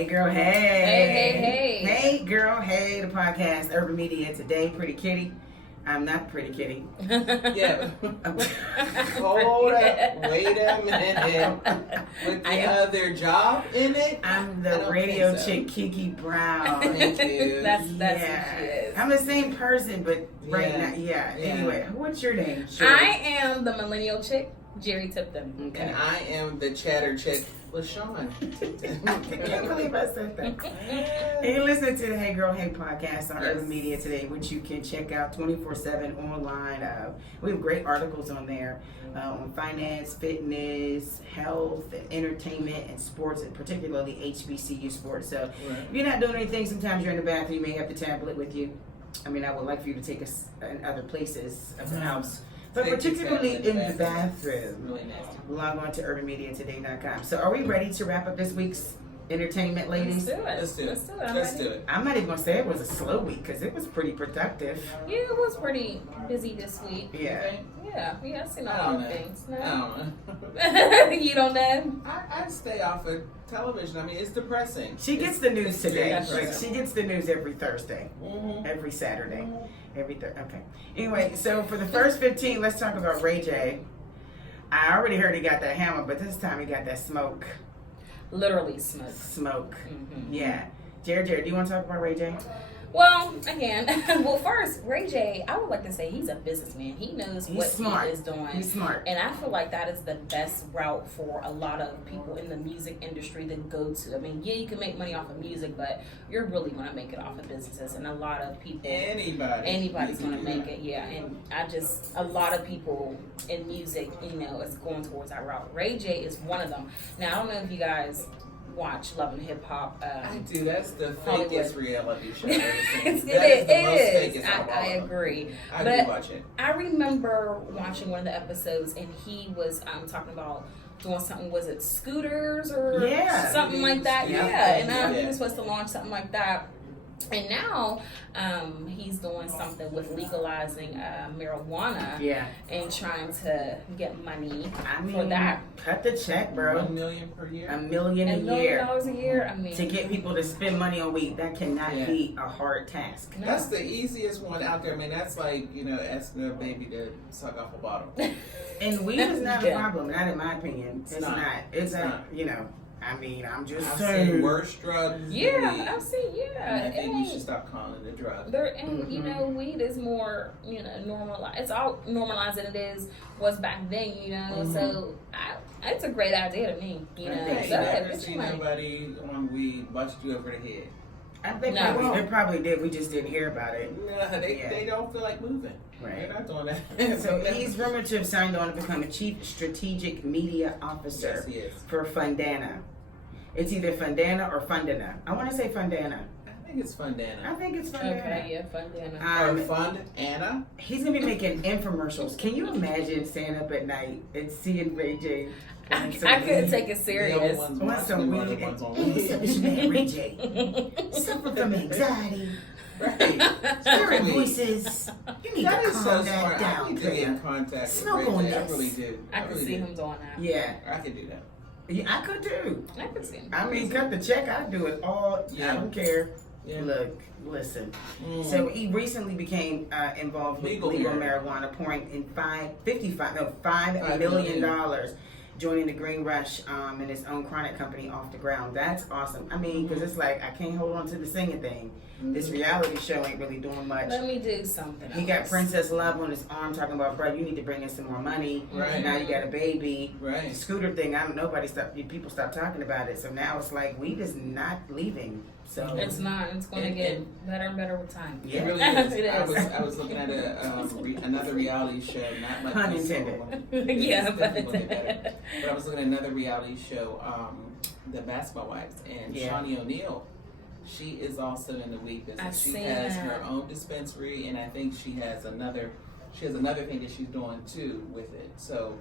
Hey girl, hey. Hey girl, hey, the podcast, Urban Media Today, Pretty Kitty. I'm not Pretty Kitty. Yeah. Hold up. Wait a minute. With the other job in it? I'm the radio chick, Kiki Brown. Thank you. That's who she is. I'm the same person, but right now, Anyway, what's your name? Sure. I am the millennial chick, Gerri Tipton. Okay. And I am the chatter chick, LaShawn Tipton. I can't believe I said that. And you listen to the Hey Girl, Hey podcast on Urban Media Today, which you can check out 24/7 online. We have great articles on there on finance, fitness, health, and entertainment, and sports, and particularly HBCU sports. So if you're not doing anything, sometimes you're in the bathroom, you may have the tablet with you. I mean, I would like for you to take us in other places of the house. But particularly in the bathroom, Really nasty. log on to urbanmediatoday.com. So are we ready to wrap up this week's entertainment, ladies? Let's do it. Let's do it. I'm not even going to say it was a slow week because it was pretty productive. Yeah, it was pretty busy this week. Yeah. Yeah, I've seen I all don't the know. things. I No. don't know. You don't know? I stay off of television. I mean, it's depressing. She gets the news today. That's Like, right. she gets the news every Thursday, every Saturday, Okay. Anyway, so for the first 15, let's talk about Ray J. I already heard he got that hammer, but this time he got that smoke. Literally smoke. Smoke. Mm-hmm. Yeah. Jared, do you want to talk about Ray J? Well, again, first, Ray J, I would like to say he's a businessman. He knows what smart. he is doing. He's smart. And I feel like that is the best route for a lot of people in the music industry to go to. I mean, yeah, you can make money off of music, but you're really going to make it off of businesses. And a lot of people... Anybody's going to make it, yeah. And a lot of people in music, is going towards that route. Ray J is one of them. Now, I don't know if you guys... watch Love and Hip Hop. I do. That's the Hollywood. fakest reality show. It is. I agree. I But do watch it. I remember watching one of the episodes, and he was talking about doing something. Was it scooters or something like that? Yeah. And he was supposed to launch something like that. And now he's doing something with legalizing marijuana and trying to get money for that. Cut the check, bro. $1 million per year. $1 million a $1 million year. a year. I mean, To get people to spend money on weed, that cannot be a hard task. No. That's the easiest one out there. I mean, that's like, asking a baby to suck off a bottle. And weed is not a problem, not in my opinion. It's not. It's not. I mean, I'm just I've saying. seen worse drugs. than weed. I've seen, And I think you should stop calling it a drug. Weed is more, normalized. It's all normalized than it was back then, So it's a great idea to me, I've never seen nobody on weed bust you over the head. I think they probably did. We just didn't hear about it. No, they don't feel like moving. Right. They're not doing that. So he's rumored to have signed on to become a chief strategic media officer Yes, he is. for Fundana. It's either Fundana or Fundana. I want to say Fundana. I think it's Fundana. I think it's Fundana. Okay, yeah, Fundana. Fund Anna. He's gonna be making infomercials. Can you imagine staying up at night and seeing Ray J? I couldn't take it serious. Want some weed? Ray J. Suffer from anxiety. Right. Hearing voices. You need That to is so calm that smart. I down, need to get in player. contact Smoke with on Ray J. I this. really do. I could see him doing that. Yeah, I could do that. yeah, I could too. I could see him. I mean, cut the check. I do it all. Yeah. I don't care. Yeah. Look, listen. So he recently became involved with legal marijuana, pouring in $5 million, joining the Green Rush and his own chronic company off the ground. That's awesome. I mean, because it's like I can't hold on to the singing thing. This reality show ain't really doing much. Let me do something. He got Princess Love on his arm talking about, bro, you need to bring in some more money. Right. Now you got a baby. Right. The scooter thing, people stopped talking about it. So now it's like weed is not leaving. So It's not. It's going to get better and better with time. Yeah. It really is. It is. I was looking at another reality show, not like Pun this intended. one. Yeah, It's definitely gonna get better. But I was looking at another reality show, The Basketball Wives, and Shawnee O'Neal. She is also in the weed business. She has her own dispensary, and I think she has another thing that she's doing too with it. So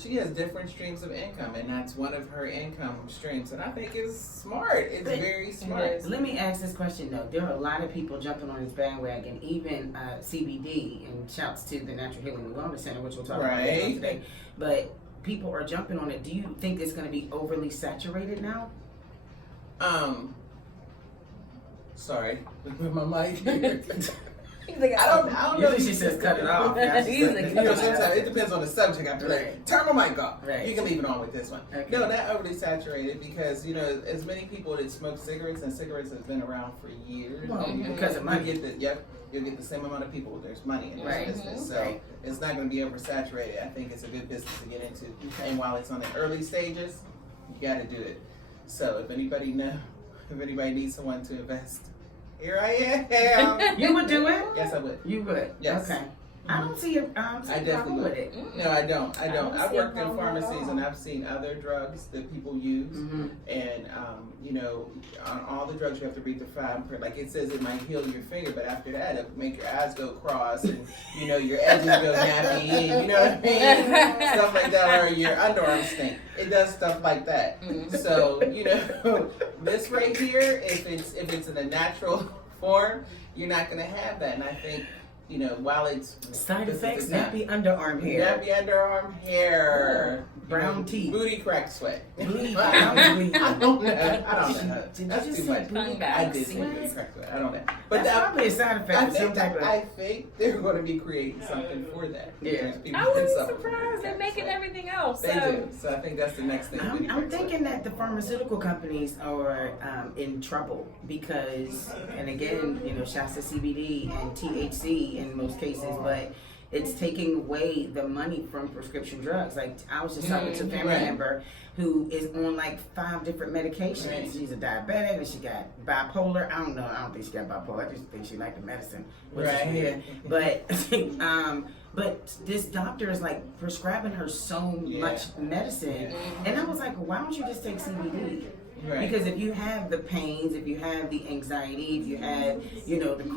she has different streams of income, and that's one of her income streams, and I think it's smart. It's very smart. Let me ask this question though. There are a lot of people jumping on this bandwagon, even CBD, and shouts to the Natural Healing and Wellness Center, which we'll talk about later today. But people are jumping on it. Do you think it's going to be overly saturated now? Sorry, with my mic. Like, I don't know. Usually she says cut it off. Sometimes it depends on the subject. I have to like, turn my mic off. Right. You can leave it on with this one. Okay. No, not overly saturated because, as many people that smoke cigarettes, and cigarettes have been around for years. Well, because of money. You'll get the same amount of people. There's money in this business. So it's not going to be oversaturated. I think it's a good business to get into. Okay. And while it's on the early stages, you got to do it. So if anybody needs someone to invest, here I am. You would do it? Yes, I would. You would? Yes. Okay. I don't see a problem with it. No, I don't. I've worked in problem pharmacies and I've seen other drugs that people use, and on all the drugs you have to read the fine print. Like it says it might heal your finger, but after that it'll make your eyes go cross and your edges go nappy. You know what I mean? Stuff like that, or your underarms stink. It does stuff like that. So this right here, if it's in a natural form, you're not gonna have that. And I think. While it's side effects, nappy underarm hair. Nappy underarm hair. Brown teeth. Booty crack sweat. Bleed. I don't know. Did That's you too just much. say I did say booty crack sweat. I don't know. But that's probably a side effect of some type of... I think they're going to be creating something for that. Yeah. I wouldn't be surprised. They're making everything else. They do. So I think that's the next thing. I'm thinking that the pharmaceutical companies are in trouble because, and again, shouts to CBD and THC in most cases, but it's taking away the money from prescription drugs. Like I was just talking to a family member who is on like 5 different medications. Right. She's a diabetic and she got bipolar. I don't know. I don't think she got bipolar. I just think she liked the medicine. Right. But this doctor is like prescribing her so much medicine, and I was like, why don't you just take CBD? Right. Because if you have the pains, if you have the anxiety, if you have,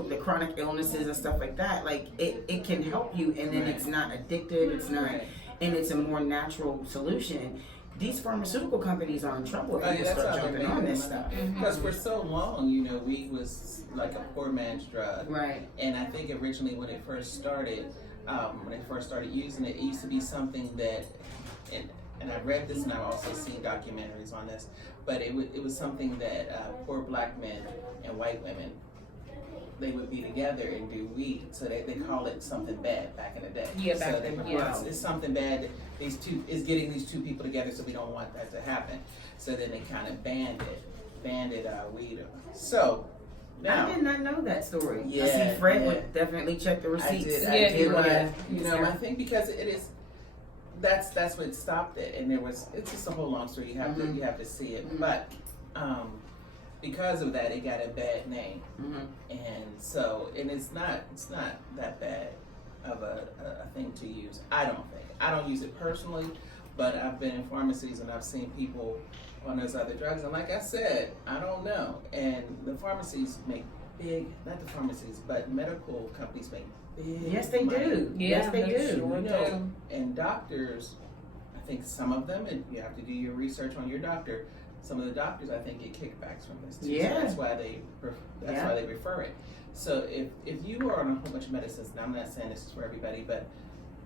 the chronic illnesses and stuff like that, like it can help you, and then it's not addictive, it's not, and it's a more natural solution. These pharmaceutical companies are in trouble if they start jumping on this stuff. Because for so long, weed was like a poor man's drug. Right. And I think originally when it first started, using it, it used to be something that, and I read this and I've also seen documentaries on this, but it was something that poor black men and white women, they would be together and do weed. So they call it something bad back in the day. Yeah, back then. It's something bad. Is getting these two people together, so we don't want that to happen. So then they kind of banned weed. So now, I did not know that story. Yeah, I see Fred would definitely check the receipts. I did. I think because it is. That's what stopped it, and it's just a whole long story. You have to see it, but because of that, it got a bad name, and so it's not that bad of a thing to use. I don't think. I don't use it personally, but I've been in pharmacies and I've seen people on those other drugs, and like I said, I don't know. And the pharmacies make not the pharmacies, but medical companies make big Yes, they money. do. Yes, they do. Sure And doctors, I think some of them, and you have to do your research on your doctor. Some of the doctors, I think, get kickbacks from this too. Yeah. So that's why they refer it. So if you are on a whole bunch of medicines, and I'm not saying this is for everybody, but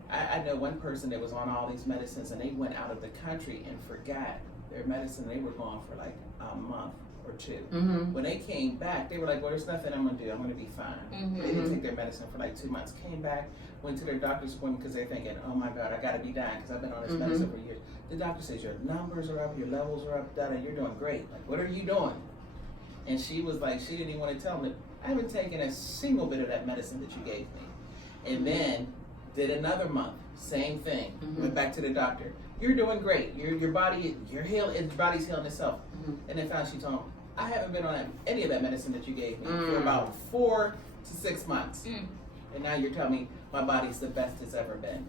I know one person that was on all these medicines and they went out of the country and forgot their medicine. They were gone for like a month or 2. When they came back, they were like, well, there's nothing I'm going to do. I'm going to be fine. They didn't take their medicine for like 2 months. Came back, went to their doctor's appointment because they're thinking, oh my God, I got to be dying because I've been on this medicine for years. The doctor says, your numbers are up, your levels are up, you're doing great. Like, what are you doing? And she was like, she didn't even want to tell me, I haven't taken a single bit of that medicine that you gave me. And then did another month, same thing. Went back to the doctor. You're doing great. Your body's healing itself. And then found she told him, I haven't been on any of that medicine that you gave me for about 4 to 6 months. And now you're telling me my body's the best it's ever been.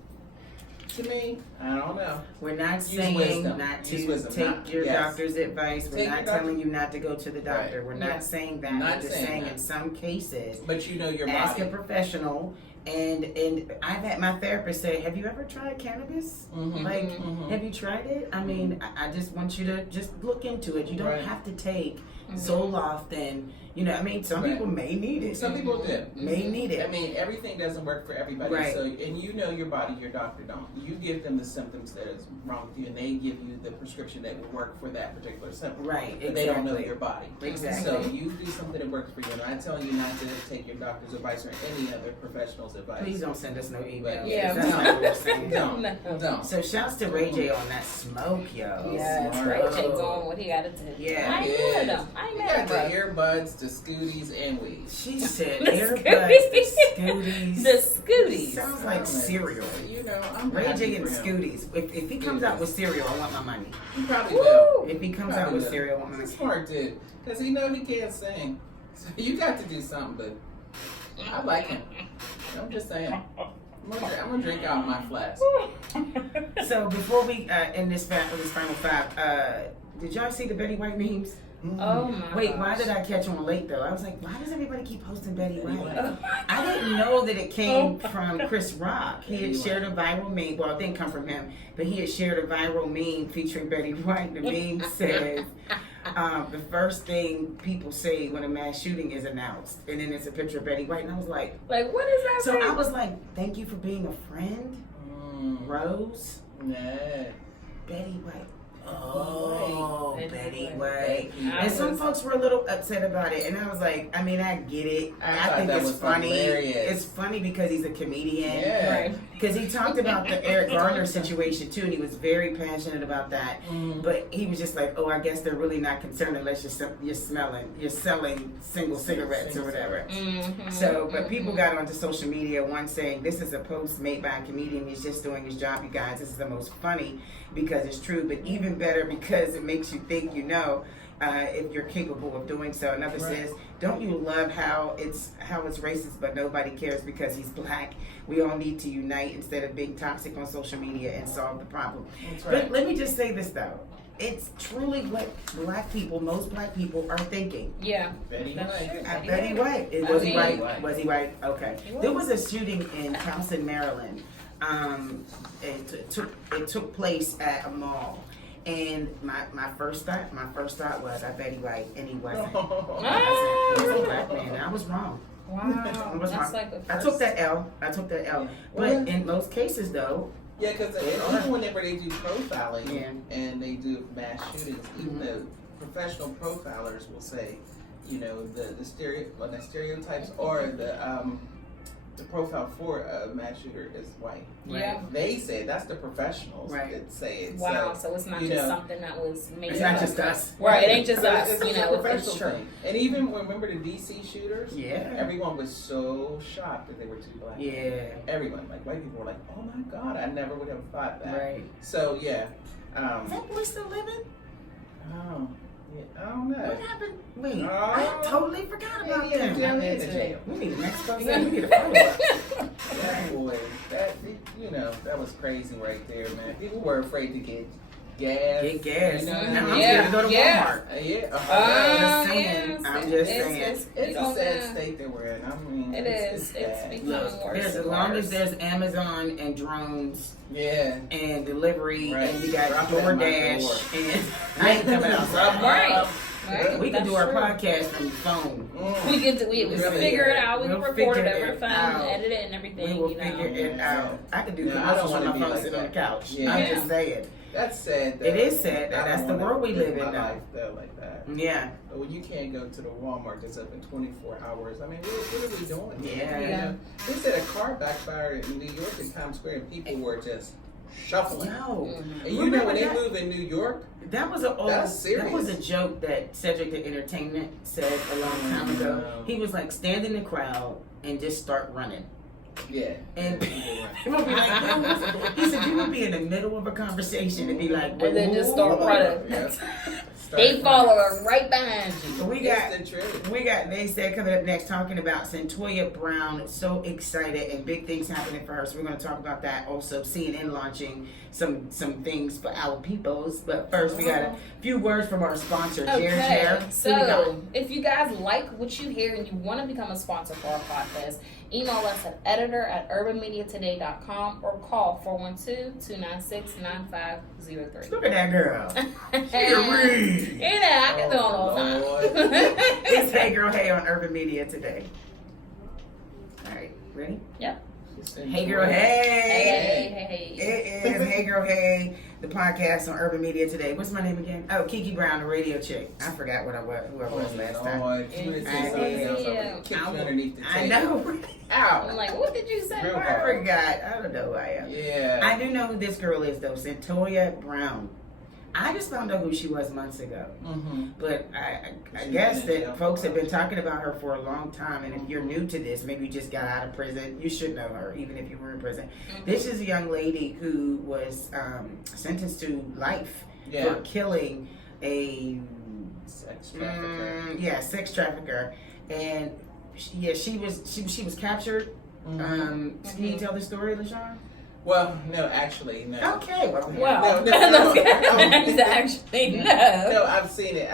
To me, I don't know. We're not saying not to take your doctor's advice. We're not telling you not to go to the doctor. We're not saying that. We're just saying in some cases, but you know your ask body. a professional. And I've had my therapist say, have you ever tried cannabis? Have you tried it? I mean, I just want you to just look into it. You don't have to take so often. You know, I mean, some people may need it. Some people do. May need it. I mean, everything doesn't work for everybody. Right. So, and you know your body, your doctor don't. You give them the symptoms that is wrong with you, and they give you the prescription that will work for that particular symptom. Right. But they don't know your body. Exactly. So you do something that works for you. And I tell you not to take your doctor's advice or any other professional's advice. Please don't send us no email. Yeah. That's not what we're saying. Don't. So shouts to Ray J on that smoke, yo. Yeah, Ray J doing what he got to do. Yeah. I ain't mad at him. I ain't mad at got him. the earbuds, the scooties, and weed. She said The earbuds, Scooties. the scooties. The Scooties. Sounds like cereal. You know, I'm Ray happy J and for him. Scooties. If he comes out with cereal, I want my money. He probably Woo! will. If he comes out Probably with will. cereal, I want my He's a money. smart dude. Because he know he can't sing. So you got to do something, but I like him. I'm just saying. I'm gonna drink out my flask. So before we end this final five, did y'all see the Betty White memes? Oh my Wait, gosh. why did I catch on late though? I was like, why does everybody keep posting Betty White? I didn't know that it came from Chris Rock. He had shared a viral meme. Well, it didn't come from him, but he had shared a viral meme featuring Betty White. The meme says, the first thing people say when a mass shooting is announced, and then it's a picture of Betty White, and I was like, what is that? so I was like, thank you for being a friend, Rose. Nah. Betty White. Oh, Betty White. White. And some folks were a little upset about it, and I was like, I mean, I get it. I I thought think that it's was funny. hilarious. It's funny because he's a comedian. Yeah. Right. Because he talked about the Eric Garner situation too, and he was very passionate about that. But he was just like, "Oh, I guess they're really not concerned unless you're selling single cigarettes or whatever." So, but people got onto social media. One saying, "This is a post made by a comedian. He's just doing his job, you guys. This is the most funny because it's true, but even better because it makes you think. If you're capable of doing so." Another says, "Don't you love how it's racist, but nobody cares because he's black? We all need to unite instead of being toxic on social media and solve the problem." That's right. But let me just say this though. It's truly what most black people are tthinking. Yeah. Betty White. Betty White. Was he right? Was he right? Okay. He was. There was a shooting in Towson, Maryland. It took place at a mall. And my first thought was, I bet he right, and he wasn't. He was a black man. And I was wrong. Wow. I was That's wrong. like a I took that L. But Well, in most cases, though, Yeah, because even whenever they do profiling Yeah. and they do mass shootings, even the professional profilers will say, the stereotypes or the profile for a mass shooter is white. Yeah. They say that's the professionals Right. that say it. Wow. So it's not you just know, something that was made it's not up. just us. Right. It ain't just So us. It's a It's professional true. thing. And even remember the DC shooters? Yeah. Everyone was so shocked that they were too black. Yeah. Everyone, like white people were like, "Oh my God, I never would have thought that." Right. So yeah. Is that boy still living? Oh, yeah, I don't know. What happened? Wait, Oh. I totally forgot about Yeah, them. yeah, me in the too. jail. We need an expose. We need a follow up. That boy, that was crazy right there, man. People were afraid to get gas. Get gas. You know what I Now mean? I'm scared to go to Yeah. Walmart. Yeah. I'm just saying. I'm just saying. It's a sad state that we're in. I mean, It is. It's bad. becoming Look, worse. as and long worse. as there's Amazon and drones Yeah. and delivery, Right. and you got Drop it at my DoorDash, and I ain't coming outside. Right. Right. We can That's do our true. podcast from the phone. We can do. We Really figure it good. out. We can We'll record it figure over it the phone, out. edit it, and everything. We will you know. figure it out. I could do Yeah, I don't commercials wanna on my be phone like sitting on the that. couch. Yeah. I'm just saying. That's sad. Though. It is sad. I don't That's the wanna world we live my in now. life, though, like that. Yeah. But when you can't go to the Walmart that's open 24 hours, I mean, what are we doing? Yeah. Yeah. They said a car backfired in New York in Times Square and people were just shuffling. No. And you know when they Remember move in New York, That was That's serious. That was a joke that Cedric the Entertainment said a long time ago. No. He was like, stand in the crowd and just start running. yeah. And People were- he would be like, no. He said you would be in the middle of a conversation and be like, And then just start "Whoa." running. Yeah. They follow right behind you. We got It's the truth. they said coming up next talking about Centoya Brown, so excited and big things happening for her. So we're going to talk about that. Also CNN launching some things for our peoples. But first we got a few words from our sponsor, Gerri. Okay, Who we got? so if you guys like what you hear and you want to become a sponsor for our podcast, Email us at editor@urbanmediatoday.com or call 412-296-9503. Look at that girl. Gerri. You know, I can do it all the time. It's Hey Girl Hey on Urban Media Today. All right, ready? Yep. Hey Girl Hey. Hey. It is Hey Girl Hey, the podcast on Urban Media Today. What's my name again? Oh, Kiki Brown, the radio chick. I forgot who I was last time. I know. I'm like, what did you say? I forgot. I don't know who I am. Yeah. I do know who this girl is though, Centoya Brown. I just found out who she was months ago. Mm-hmm. But I guess that folks have been talking about her for a long time. And if you're new to this, maybe you just got out of prison, you should know her, even if you were in prison. Mm-hmm. This is a young lady who was sentenced to life for killing a sex trafficker. Sex trafficker. And she was captured. Mm-hmm. Can you tell the story, LaShawn? Well, no, actually, no. Okay, well, No, actually, no. No, I've seen it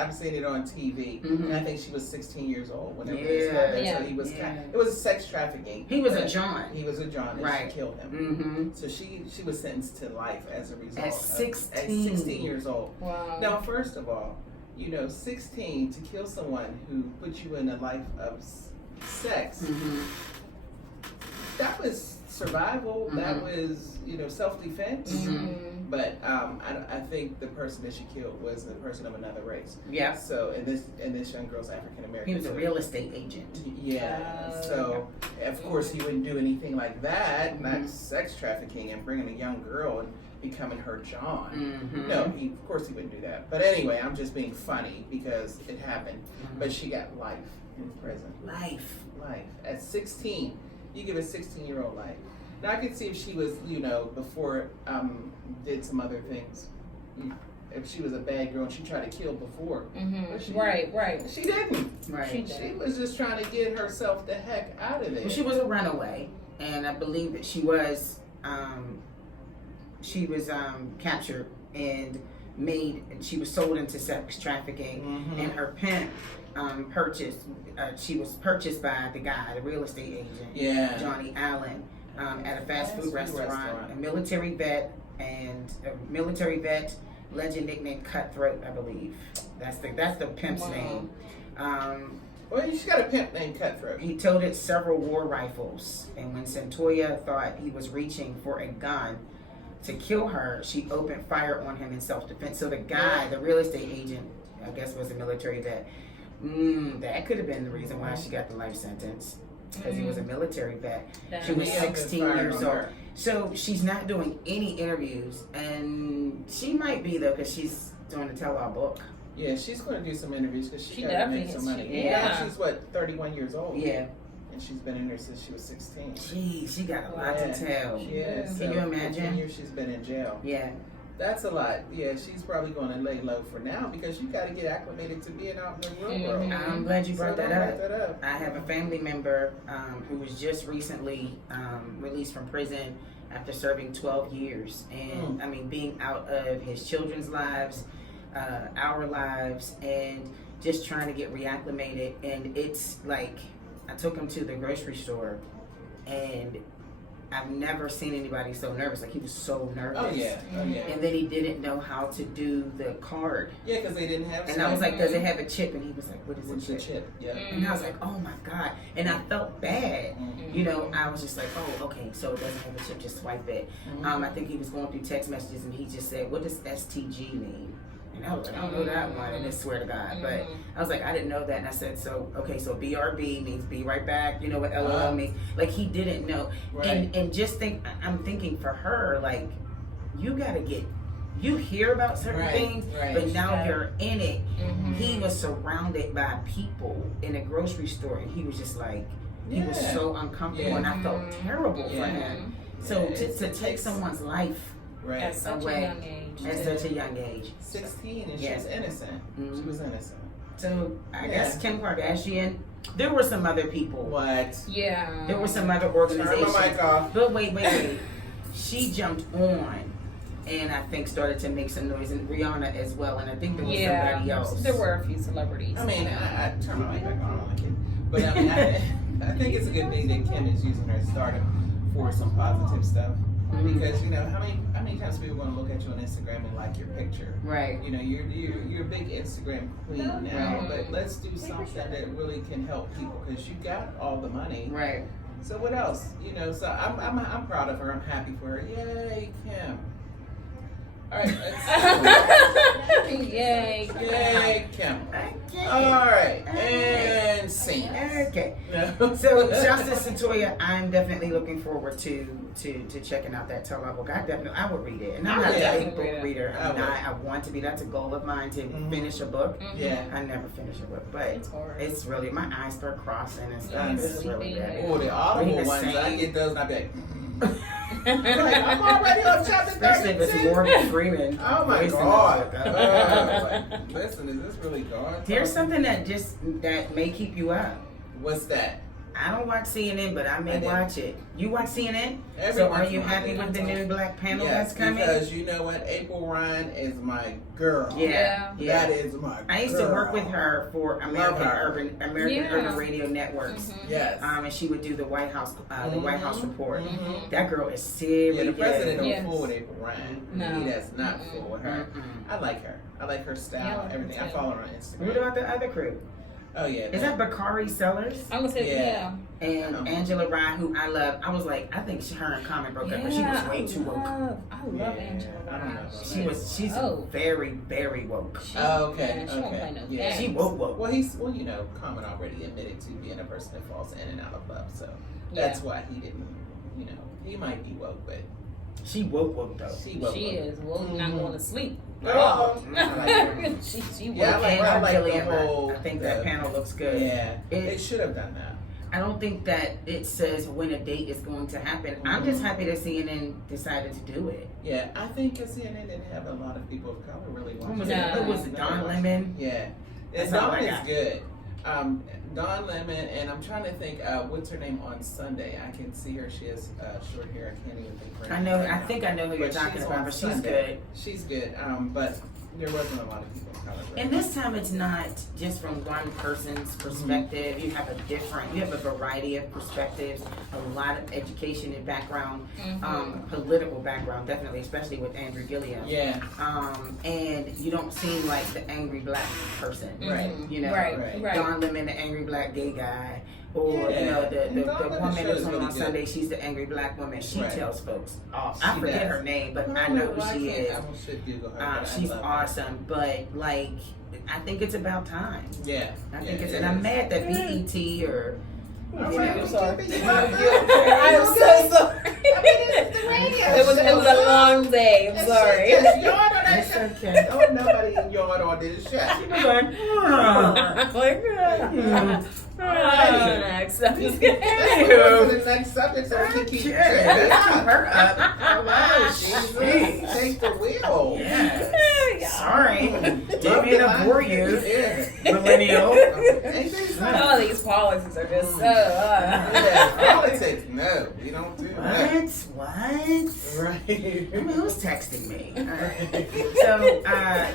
on TV. Mm-hmm. And I think she was 16 years old whenever this happened. So he was it was sex trafficking. He was a John. He was a John, and right. She killed him. Mm-hmm. So she was sentenced to life as a result. At 16. At 16 years old. Wow. Now, first of all, 16 to kill someone who put you in a life of sex. Mm-hmm. That was survival. Mm-hmm. That was, self-defense. Mm-hmm. But I think the person that she killed was the person of another race. Yeah. So and this young girl's African American. He was a real estate agent. Yeah. So of course he wouldn't do anything like that, not sex trafficking and bringing a young girl and becoming her John. Mm-hmm. No, of course he wouldn't do that. But anyway, I'm just being funny because it happened. Mm-hmm. But she got life in prison. Life. At 16. You give a 16-year-old life. Now I could see if she was, before did some other things. If she was a bad girl and she tried to kill before. Mm-hmm. Right. She didn't. Right. She was just trying to get herself the heck out of there. Well, she was a runaway, and I believe that she was captured and she was sold into sex trafficking, and her pimp she was purchased by the real estate agent, Johnny Allen, at a fast food restaurant. A military vet, legend nicknamed Cutthroat, I believe. That's the pimp's name. Well, she got a pimp named Cutthroat. He toted several war rifles, and when Centoya thought he was reaching for a gun to kill her, she opened fire on him in self-defense. So the real estate agent, I guess was a military vet. That could have been the reason why she got the life sentence, because he was a military vet. She was 16 years old. So she's not doing any interviews, and she might be though, because she's doing a tell-all book. Yeah, she's going to do some interviews because she got to make some money. She's 31 years old. Yeah. And she's been in there since she was 16. Gee, she got a lot to tell. Yeah. Can you imagine? 10 years she's been in jail. Yeah. That's a lot. Yeah, she's probably going to lay low for now because you got to get acclimated to being out in the real world. I'm glad you brought that up. I have a family member who was just recently released from prison after serving 12 years. And I mean, being out of his children's lives, our lives, and just trying to get reacclimated. And it's like, I took him to the grocery store, and I've never seen anybody so nervous. Like, he was so nervous. Oh yeah. And then he didn't know how to do the card. Yeah, because they didn't have. And I was like, "Does it have a chip?" And he was like, "What is What's a the chip?" Yeah. And I was like, "Oh my god!" And I felt bad. I was just like, "Oh, okay, so it doesn't have a chip. Just swipe it." I think he was going through text messages, and he just said, "What does STG mean?" And I was like, "I don't know that one." And I swear to God, but I was like, "I didn't know that." And I said, "So okay, so BRB means be right back." You know what LOL means? Like, he didn't know. Right. And just I'm thinking for her, like, you hear about certain things, but now you're in it. He was surrounded by people in a grocery store, and he was just like, he was so uncomfortable, and I felt terrible for him. So to take someone's life at such a young age. At such a young age. 16, and she was innocent. She was innocent. So I guess Kim Kardashian. There were some other people. What? Yeah. There were some other organizations. Turn my mic off. But wait. She jumped on, and I think started to make some noise, and Rihanna as well, and I think there was somebody else. There were a few celebrities. I mean, I turned my mic back on. I don't like it. But I mean, I think it's a good thing that Kim is using her stardom for some positive stuff. Because how many times people are going to look at you on Instagram and like your picture? Right. You're a big Instagram queen now, but let's do something that really can help people because you got all the money. Right. So what else? So I'm proud of her. I'm happy for her. Yay, Kim. All right. Yay, Kim. All right. And scene. Okay. So, Justice and Toya, I'm definitely looking forward to checking out that tell-all book. I would read it. And I'm not a big book reader. I want to be. That's a goal of mine to finish a book. Yeah. I never finish a book, but it's really, my eyes start crossing and stuff. Yes. It's really bad. Oh, the audible ones, I get those and I be like, I'm already on chapter 36. Especially if it's Morgan Freeman. Oh my God. Listen, is this really gone? Here's something that may keep you up. What's that? I don't watch CNN, but I may watch it. You watch CNN? So are you happy with the new black panel that's coming? Because you know what? April Ryan is my girl. Yeah. That is my girl. I used to work with her for American Urban Radio Networks. Yes. And she would do the White House report. That girl is serious. Yeah, the president don't fool with April Ryan. No. He does not fool with her. I like her. I like her style, everything. I follow her on Instagram. What about the other crew? Oh yeah. Is that Bakari Sellers? I'm gonna say And Angela Rye, who I love. I was like, I think her and Common broke up, but she was way too woke. I love Angela Rye. She's very, very woke. Okay. She won't play no games. She woke. Well, Common already admitted to being a person that falls in and out of love, so that's why he didn't. He might be woke, but she woke though. She is woke, not going to sleep. Oh, she woke. Yeah, I like the whole. I think that panel looks good. Yeah, they should have done that. I don't think that it says when a date is going to happen. I'm just happy that CNN decided to do it. Yeah, I think CNN didn't have a lot of people of color really watching. Who was it? Don Lemon? Yeah. Dawn is good. Dawn Lemon, and I'm trying to think, what's her name on Sunday? I can see her. She has short hair. I can't even think of her name. I think I know who you're talking about, but she's good. She's good. But there wasn't a lot of people of color. And this time it's not just from one person's perspective. You have a variety of perspectives, a lot of education and background, political background, definitely, especially with Andrew Gilliam. Yeah. And you don't seem like the angry black person. Right. Right. Don Lemon, the angry black gay guy. Or, the woman that's on Sunday, she's the angry black woman. She tells folks off. I forget her name, but I know who she is. She's awesome. But, I think it's about time. Yeah. I think and I'm mad that BET or... I'm sorry. I'm so sorry. It was a long day. I'm sorry. It's okay. Oh, nobody in yard on this show. She was going, Next subject. The next subject, so we can keep her up. Hello, Jesus. Take the wheel. Yes. Sorry. Didn't mean to bore you, millennial. All these policies are just politics. No, we don't do that. What? Right. Who's texting me? So,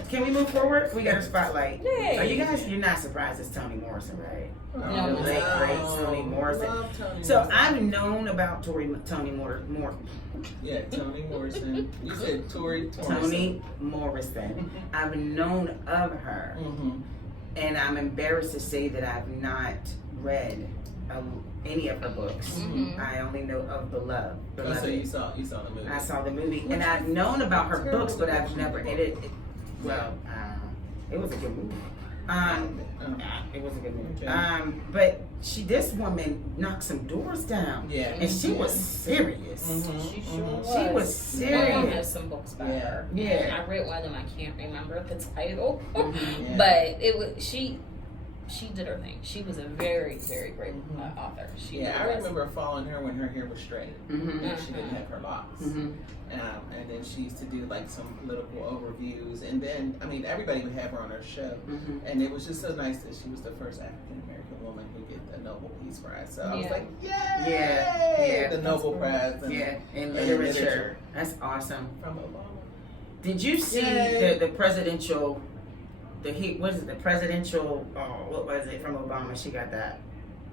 can we move forward? We got a spotlight. Yay. So you guys, you're not surprised it's Toni Morrison, right? No. The late great Toni Morrison. So I've known about Toni Morrison. Yeah, Toni Morrison. You said Toni Morrison. I've known of her, and I'm embarrassed to say that I've not read any of her books. I only know of Beloved. So you saw the movie. I saw the movie, and I've known about her books, but I've never. It was a good movie. It was a good movie. Okay. But this woman knocked some doors down. Yeah. And she was serious. She sure was. She was serious. My mom has some books by her. Yeah. I read one of them. I can't remember the title, Yeah. but it was she did her thing. She was a very, very great author. I remember following her when her hair was straight. And she didn't have her locks. And then she used to do some political overviews. And then, everybody would have her on her show. And it was just so nice that she was the first African American woman who get the Nobel Peace Prize. So I was like, yay! Yeah. The Nobel Prize. In literature. That's awesome. From Obama. Did you see the presidential? What was it from Obama? She got that.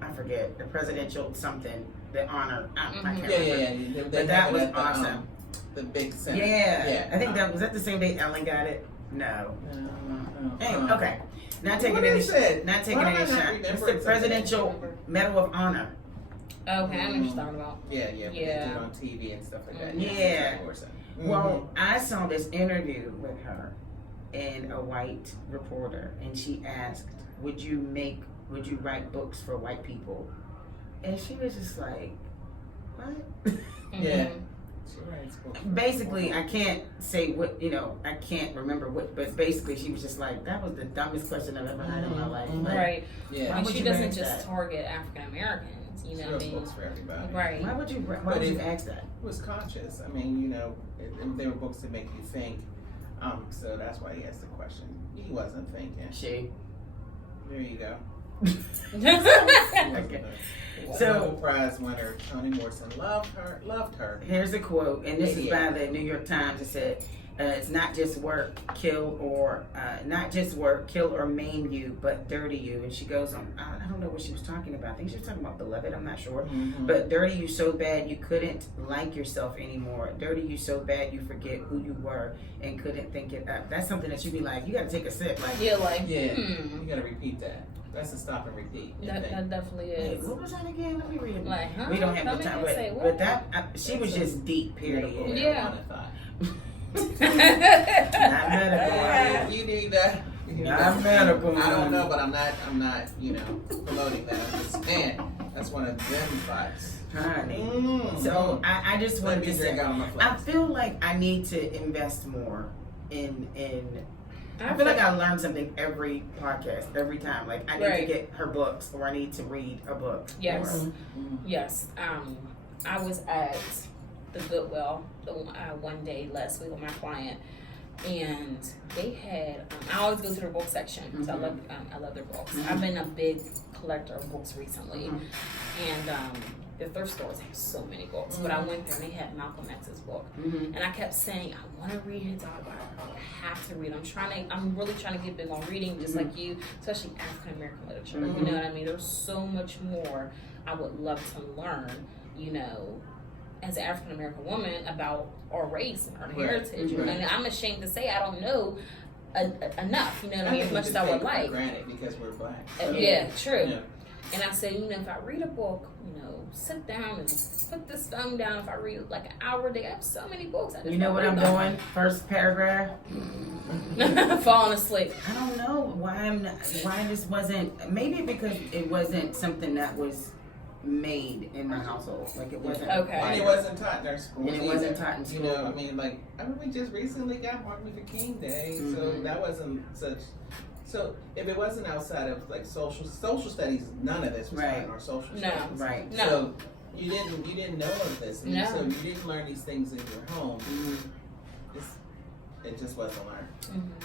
I forget, the presidential something, the honor. I can't remember. Yeah. But that was awesome. The big center. Yeah. I think that was that the same day Ellen got it. No. Anyway, okay. Not taking any shot. It's the Presidential Medal of Honor. Okay, I know what you're talking about. Yeah. They do it on TV and stuff like that. Yeah. Well, I saw this interview with her and a white reporter, and she asked, would you write books for white people? And she was just like, what? Yeah. Basically, I can't say what, I can't remember what, but basically she was just like, that was the dumbest question I've ever had in my life. Like, right. Yeah. And she doesn't just target African Americans, She wrote books for everybody. Right. Why would you ask that? It was conscious. I mean, they were books that make you think. So that's why he asked the question. He wasn't thinking. There you go. Okay. So, Nobel Prize winner Toni Morrison loved her. Here's a quote, and this is by the New York Times. It said, "It's not just work, kill or maim you, but dirty you." And she goes on. I don't know what she was talking about. I think she was talking about Beloved. I'm not sure. Mm-hmm. But dirty you so bad you couldn't like yourself anymore. Dirty you so bad you forget who you were and couldn't think it up. That's something that you be like, you got to take a sip. Like, you got to repeat that. That's a stop and repeat. That definitely is. Wait, what was that again? Let me read it. Like, huh? We don't have the time, but that she was just deep. Period. Yeah. Not medical. You need that. Not medical. I don't know, but I'm not. Promoting that. I'm just saying that's one of them spots. Honey. So I just wanted to say, I feel like I need to invest more in. I feel like I learn something every podcast, every time. Like I need to get her books, or I need to read a book. Yes, yes. I was at the Goodwill one day last week with my client, and they had. I always go to their book section, so I love their books. I've been a big collector of books recently, and the thrift stores have so many books. But I went there and they had Malcolm X's book, and I kept saying, I want to read his autobiography. I have to read. I'm really trying to get big on reading, just like you, especially African American literature. You know what I mean? There's so much more I would love to learn. As an African American woman, about our race and our heritage, and I'm ashamed to say I don't know enough. You know what I mean? As much as I would like. Granted, because we're black. Yeah, true. Yeah. And I said, if I read a book, sit down and put this phone down. If I read like an hour a day, I have so many books. I just you know what I'm doing? First paragraph. Falling asleep. I don't know why this wasn't. Maybe because it wasn't something that was made in my household. Like it wasn't. Okay. And it wasn't taught in our schools. And it wasn't taught in school. We just recently got Martin Luther King Day, so that wasn't such. So if it wasn't outside of like social studies, none of this was taught in our social studies. Right. No. So you didn't know of this. So you didn't learn these things in your home. It just wasn't learned.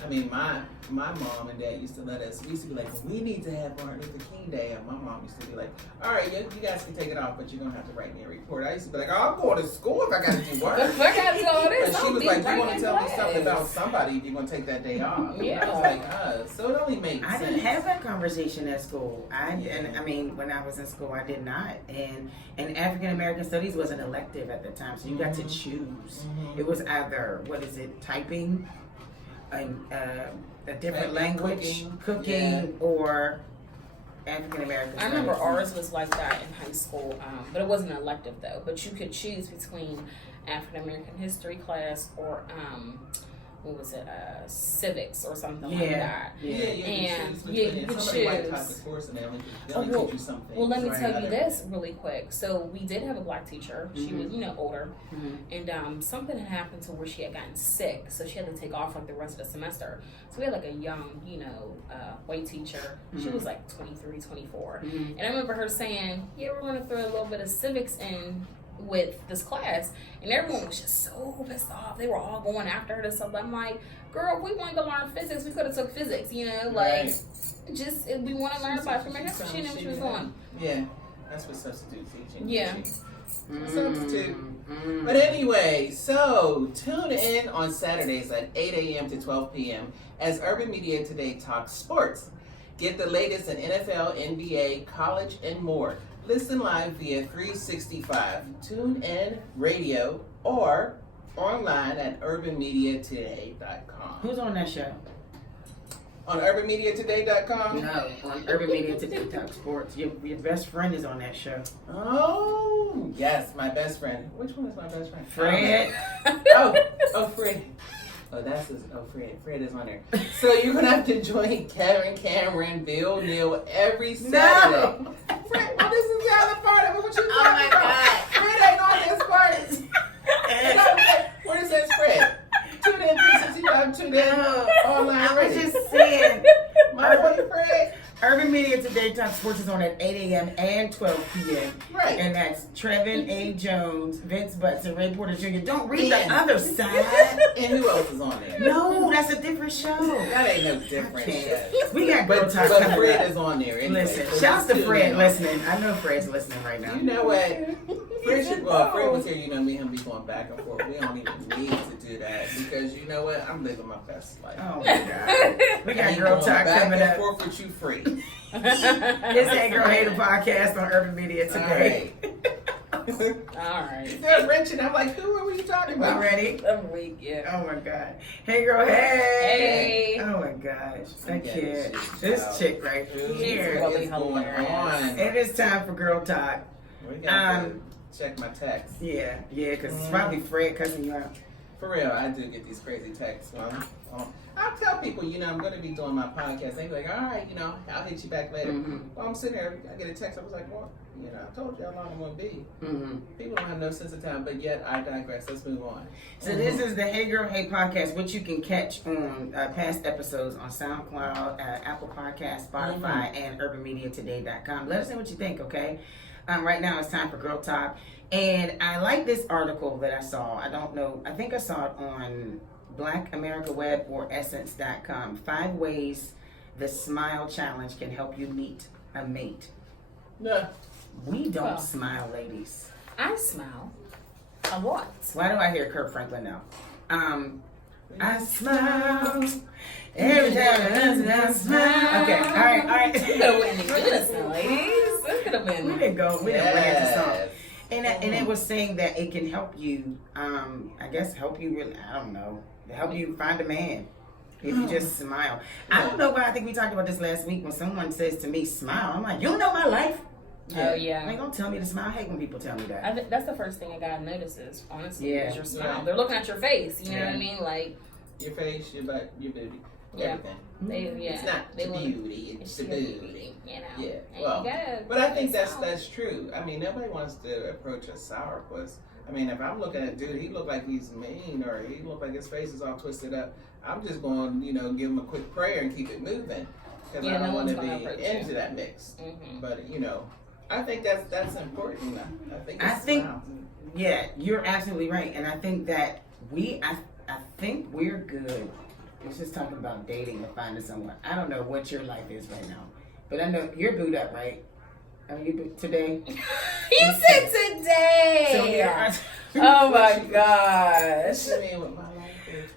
I mean, my mom and dad used to we used to be like, well, we need to have Martin Luther King Day, and my mom used to be like, all right, you guys can take it off, but you're gonna have to write me a report. I used to be like, oh, I'm going to school if I got to do work. If I got to do all this, but she was like, you want to tell me something about somebody if you're gonna take that day off? Yeah. I was like, so it only makes sense. I didn't have that conversation at school. When I was in school, I did not. And African American Studies was an elective at the time, so you got to choose. It was either typing, a different language, cooking, or African American. I remember ours was like that in high school, but it wasn't an elective though. But you could choose between African American history class or civics or something like that. You could choose. Well, let me tell you this really quick. So we did have a black teacher. She was, older, and something had happened to where she had gotten sick, so she had to take off like the rest of the semester. So we had like a young, white teacher. She was like 23, 24, and I remember her saying, "Yeah, we're going to throw a little bit of civics in with this class," and everyone was just so pissed off. They were all going after her to something. I'm like, girl, if we wanted to learn physics, we could have took physics, just if we want to learn about African American, she knew what she was doing. Yeah, that's what substitute teaching. Yeah. Substitute. But anyway, so tune in on Saturdays at 8 a.m. to 12 p.m. as Urban Media Today talks sports. Get the latest in NFL, NBA, college, and more. Listen live via 365, TuneIn Radio, or online at urbanmediatoday.com. Who's on that show? On urbanmediatoday.com? No, on Urban Media Today Talk Sports. Your best friend is on that show. Oh, yes, my best friend. Which one is my best friend? Fred. Oh, Fred. Fred is on there. So you're going to have to join Kevin, Cameron, Bill, Neil every Saturday. No. Fred, well, this is the other part of it. What you Oh my talking about? God. Fred ain't on this part. What it says, Fred? Tune in 365, tune in online. I was just saying. My boy Fred. Urban Media Today Talk Sports is on at 8 a.m. and 12 p.m. Right. And that's Trevin A. Jones, Vince Butts, and Ray Porter Jr. Don't read Yeah. the other side. And who else is on there? No, that's a different show. That ain't no different show. We got Girl Talk But coming Fred up. is on there anyway. Listen, So shouts to just Fred tune in. listening. I know Fred's listening right now. You know what? Fred was here, you know, me and him be going back and forth. We don't even need to do that because you know what? I'm living my best life. Oh my God. We got Ain't Girl going Talk back coming and up. forth with you free. It's Hey Girl Hater podcast on Urban Media Today. All right. They're wrenching. I'm like, who are you talking We about? ready? I'm weak, yeah. Oh my God. Hey girl, hey. Hey. Oh my gosh. That Yeah, kid. she's This out. chick right Who here. really is going hilarious. on? It is time for Girl Talk. We got to check my text. Yeah, because it's probably Fred cussing you out. For real, I do get these crazy texts. I'll tell people, you know, I'm going to be doing my podcast. They be like, all right, you know, I'll hit you back later. Mm-hmm. Well, I'm sitting there, I get a text. I was like, well, you know, I told you how long I'm going to be. Mm-hmm. People don't have no sense of time, but yet I digress. Let's move on. So this is the Hey Girl Hey podcast, which you can catch on past episodes on SoundCloud, Apple Podcasts, Spotify, and UrbanMediaToday.com. Let us know what you think, okay? Right now it's time for Girl Talk. And I like this article that I saw. I don't know. I think I saw it on Black America Web or Essence.com. 5 ways the Smile Challenge can help you meet a mate. No. We don't Well. smile, ladies. I smile a lot. Why do I hear Kurt Franklin now? I smile every time I smile. Okay, all right. We could have went and did this now, ladies. This could have We been. didn't go. We didn't went into song. Yes. And it was saying that it can help you. I guess help you really. I don't know. Help you find a man if you just smile. I don't know why. I think we talked about this last week when someone says to me, "Smile." I'm like, you know my life. Oh, yeah. Like, don't tell me to smile. I hate when people tell me that. That's the first thing a guy notices, honestly, Yeah. is your smile. Yeah. They're looking at your face, you know Yeah. what I mean? Like, Your face, your butt, your booty. Yeah. Everything. It's Not the beauty, it's the booty. You know. Yeah, And well, you gotta but I think smile. that's true. I mean, nobody wants to approach a sourpuss. I mean, if I'm looking at a dude, he look like he's mean, or he look like his face is all twisted up. I'm just going, you know, give him a quick prayer and keep it moving, because Yeah, I don't no want to one's gonna be approach into you. that mix. Mhm. But you know, I think that's important. I think, yeah, you're absolutely right, and I think that I think we're good. Let's just talking about dating and finding someone. I don't know what your life is right now, but I know you're booed up, right? Are you booed today? You said today. So yeah. Oh my gosh. I mean, with my life is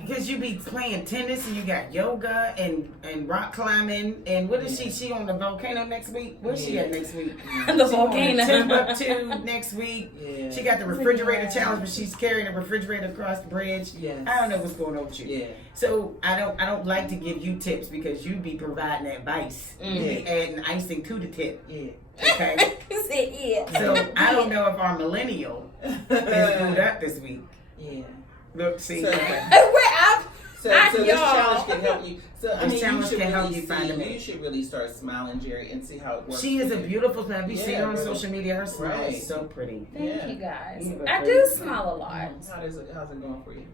Because you be playing tennis and you got yoga and rock climbing and what is she on the volcano next week? Where's she at next week? The volcano. Timbuktu next week. Yeah. She got the refrigerator challenge, but she's carrying a refrigerator across the bridge. Yes. I don't know what's going on with you. Yeah. So I don't like to give you tips because you be providing advice. You be adding icing to the tip. Yeah. Okay. You said yeah. So I don't know if our millennial is booed up this week. Yeah. Look, see. So- We're So this y'all. challenge can help you. So I This mean, challenge you should can help really you find a mate. You should really start smiling, Jerry, and see how it works. She is for a you. beautiful plant. You see her on really. social media. Her smile Right. is so pretty. Thank Yeah. you guys. You look I pretty. do smile a lot. How's it going for you?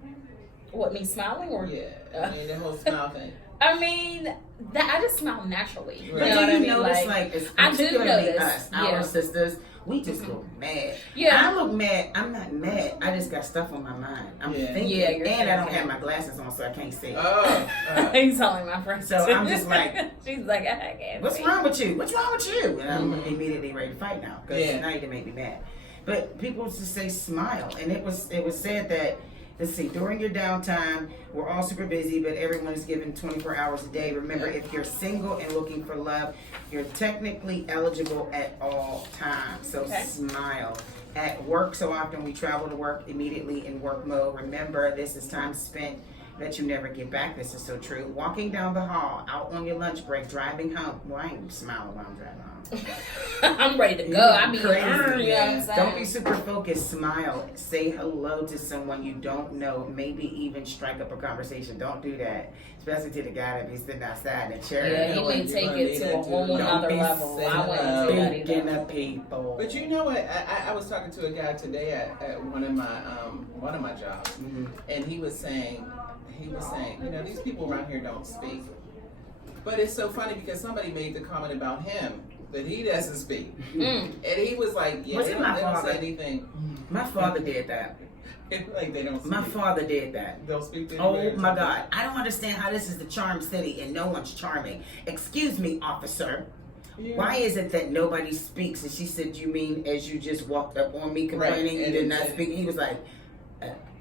What, me smiling or? Yeah, I mean the whole smile thing. I mean, that I just smile naturally. Right. But You know do what you I mean? notice, like, it's I do particularly notice, us, yeah. our sisters, we just look mad. Yeah. I look mad. I'm not mad. I just got stuff on my mind. I'm Yeah. thinking, Yeah, you're and I don't thinking. have my glasses on, so I can't see. He's telling my friend. So I'm just like, she's like, I can't. What's see. wrong with you? What's wrong with you? And I'm immediately ready to fight now because Yeah. now you can make me mad. But people just say smile, and it was said that let's see, during your downtime, we're all super busy, but everyone is given 24 hours a day. Remember, if you're single and looking for love, you're technically eligible at all times. So smile. At work, so often we travel to work immediately in work mode. Remember, this is time spent that you never get back. This is so true. Walking down the hall, out on your lunch break, driving home. Well, I ain't smiling while I'm driving home. I'm ready to go. I be crazy. You know what I'm saying? Don't be super focused. Smile. Say hello to someone you don't know. Maybe even strike up a conversation. Don't do that. Especially to the guy that be sitting outside in the chair. Yeah, he may take it to a whole another level. I wouldn't do that either. People. But you know what? I was talking to a guy today at one of my jobs, and he was saying, you know, these people around here don't speak. But it's so funny because somebody made the comment about him that he doesn't speak, and he was like, "Yeah, they don't say anything." My father did that. Like they don't speak. My father did that. They'll speak to Oh my God. I don't understand how this is the charm city and no one's charming. Excuse me, officer. Yeah. Why is it that nobody speaks? And she said, you mean as you just walked up on me complaining you did not speak? He was like,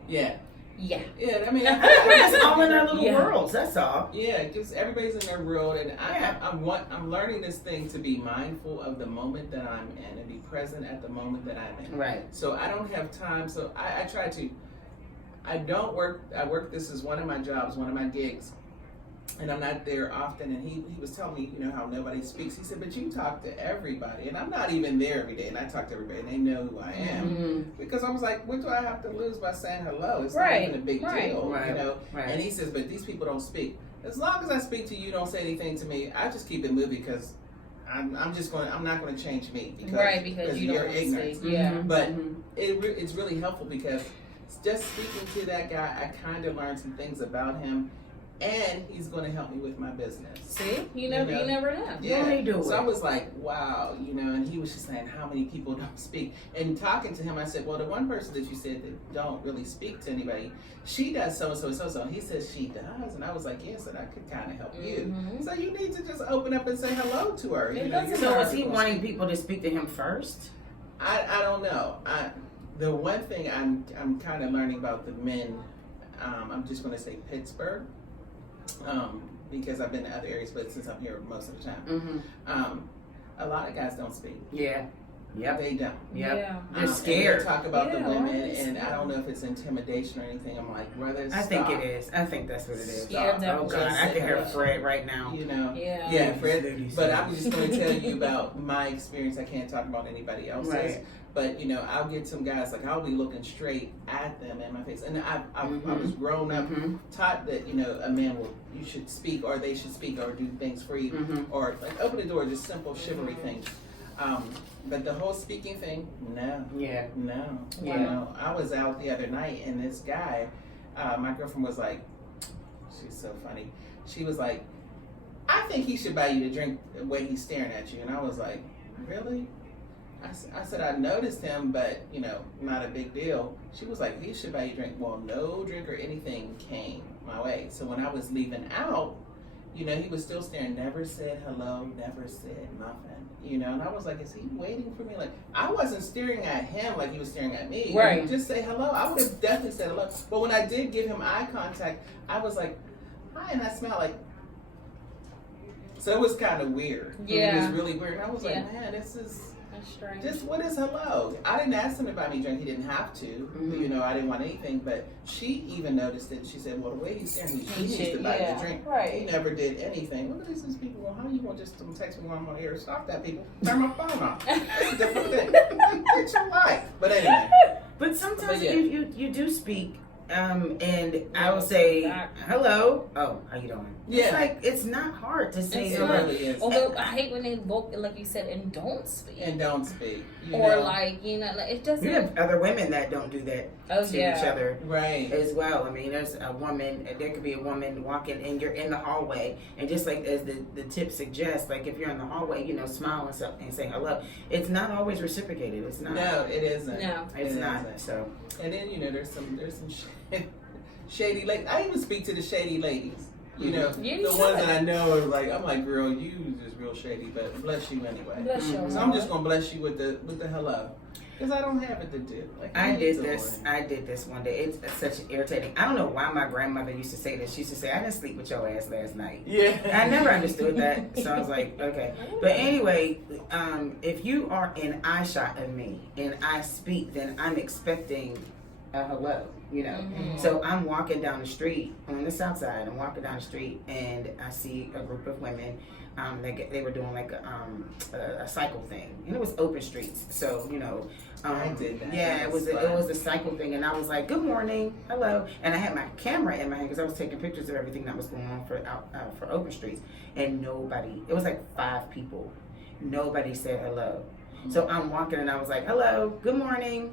yeah. Yeah. Yeah, I mean, we're just all in our little worlds, that's all. Yeah, just everybody's in their world, and I'm learning this thing to be mindful of the moment that I'm in and be present at the moment that I'm in. Right. So I don't have time, so I try to, I work, this is one of my jobs, one of my gigs, and I'm not there often, and he was telling me, you know, how nobody speaks. He said, but you talk to everybody, and I'm not even there every day, and I talk to everybody, and they know who I am. Because I was like, what do I have to lose by saying hello? It's not even a big deal, you know? And he says, but these people don't speak. As long as I speak to you, don't say anything to me, I just keep it moving because I'm not going to change me because you you're don't ignorant. speak. Yeah. But it's really helpful because just speaking to that guy, I kind of learned some things about him. And he's going to help me with my business. See, you never know. Yeah. So I was like, wow, you know. And he was just saying how many people don't speak. And talking to him, I said, well, the one person that you said that don't really speak to anybody, she does so and so and so. So he says she does, and I was like, yes, and I could kind of help you. So you need to just open up and say hello to her. You know, so is he wanting people to speak to him first? I don't know. The one thing I'm kind of learning about the men, I'm just going to say Pittsburgh. Because I've been to other areas, but since I'm here most of the time, a lot of guys don't speak. Yeah. Yep. They don't. Yep. Yeah. They're scared. They talk about the women, and I don't know if it's intimidation or anything. I'm like, brother, stop. I think it is. I think that's what it is. Yeah, oh God, I can hear Fred right now. You know. Yeah. Fred. But I'm just going to tell you about my experience. I can't talk about anybody else's. Right. But, you know, I'll get some guys, like, I'll be looking straight at them in my face. And I was grown up, taught that, you know, a man you should speak, or they should speak, or do things for you, or, like, open the door, just simple chivalry things. But the whole speaking thing, no. Yeah. No. Yeah. You know, I was out the other night, and this guy, my girlfriend was like, she's so funny. She was like, I think he should buy you a drink the way he's staring at you. And I was like, really? I said, I noticed him, but, you know, not a big deal. She was like, he should buy you a drink. Well, no drink or anything came my way. So when I was leaving out, you know, he was still staring, never said hello, never said nothing, you know. And I was like, is he waiting for me? Like, I wasn't staring at him like he was staring at me. Right. Just say hello. I would have definitely said hello. But when I did give him eye contact, I was like, hi, and I smelled like. So it was kind of weird. Yeah. It was really weird. And I was like, man, this is. Strange. Just what is hello? I didn't ask him to buy me a drink. He didn't have to. You know, I didn't want anything. But she even noticed it. She said, well, the way he's staring, he needs to buy the drink. Right. He never did anything. Look at these people. Well, how you want to just text me while I'm on air? Stop that, people. Turn my phone off. That's a different thing. It's your life. But anyway. But sometimes you do speak. And I will say, hello. Oh, how you doing? Yeah. It's like, it's not hard to say It really is. Although I hate when they look, like you said, and don't speak. And don't speak. Or like, you know, like, it doesn't. You have other women that don't do that to each other. Right. As well. I mean, there's a woman, there could be a woman walking and you're in the hallway. And just like as the tip suggests, like if you're in the hallway, you know, smile and say hello. It's not always reciprocated. It's not. No, it isn't. No. It's not. So. And then, you know, there's some shady ladies. I even speak to the shady ladies. You know, the ones that I know are like, I'm like, girl, you just real shady, but bless you anyway. Bless you. So I'm just gonna bless you with the hello. Because I don't have it to do. Like, I did this one day. It's such irritating. I don't know why my grandmother used to say this. She used to say, "I didn't sleep with your ass last night." Yeah. I never understood that. So I was like, okay. But anyway, if you are in eye shot of me and I speak, then I'm expecting a hello, you know. Mm-hmm. So I'm walking down the street on the south side. I'm walking down the street and I see a group of women. They were doing like a cycle thing, and it was open streets. So you know, I did that. yeah, it was a cycle thing, and I was like, "Good morning, hello," and I had my camera in my hand because I was taking pictures of everything that was going on for open streets, and nobody. It was like 5 people. Nobody said hello. So I'm walking, and I was like, "Hello, good morning,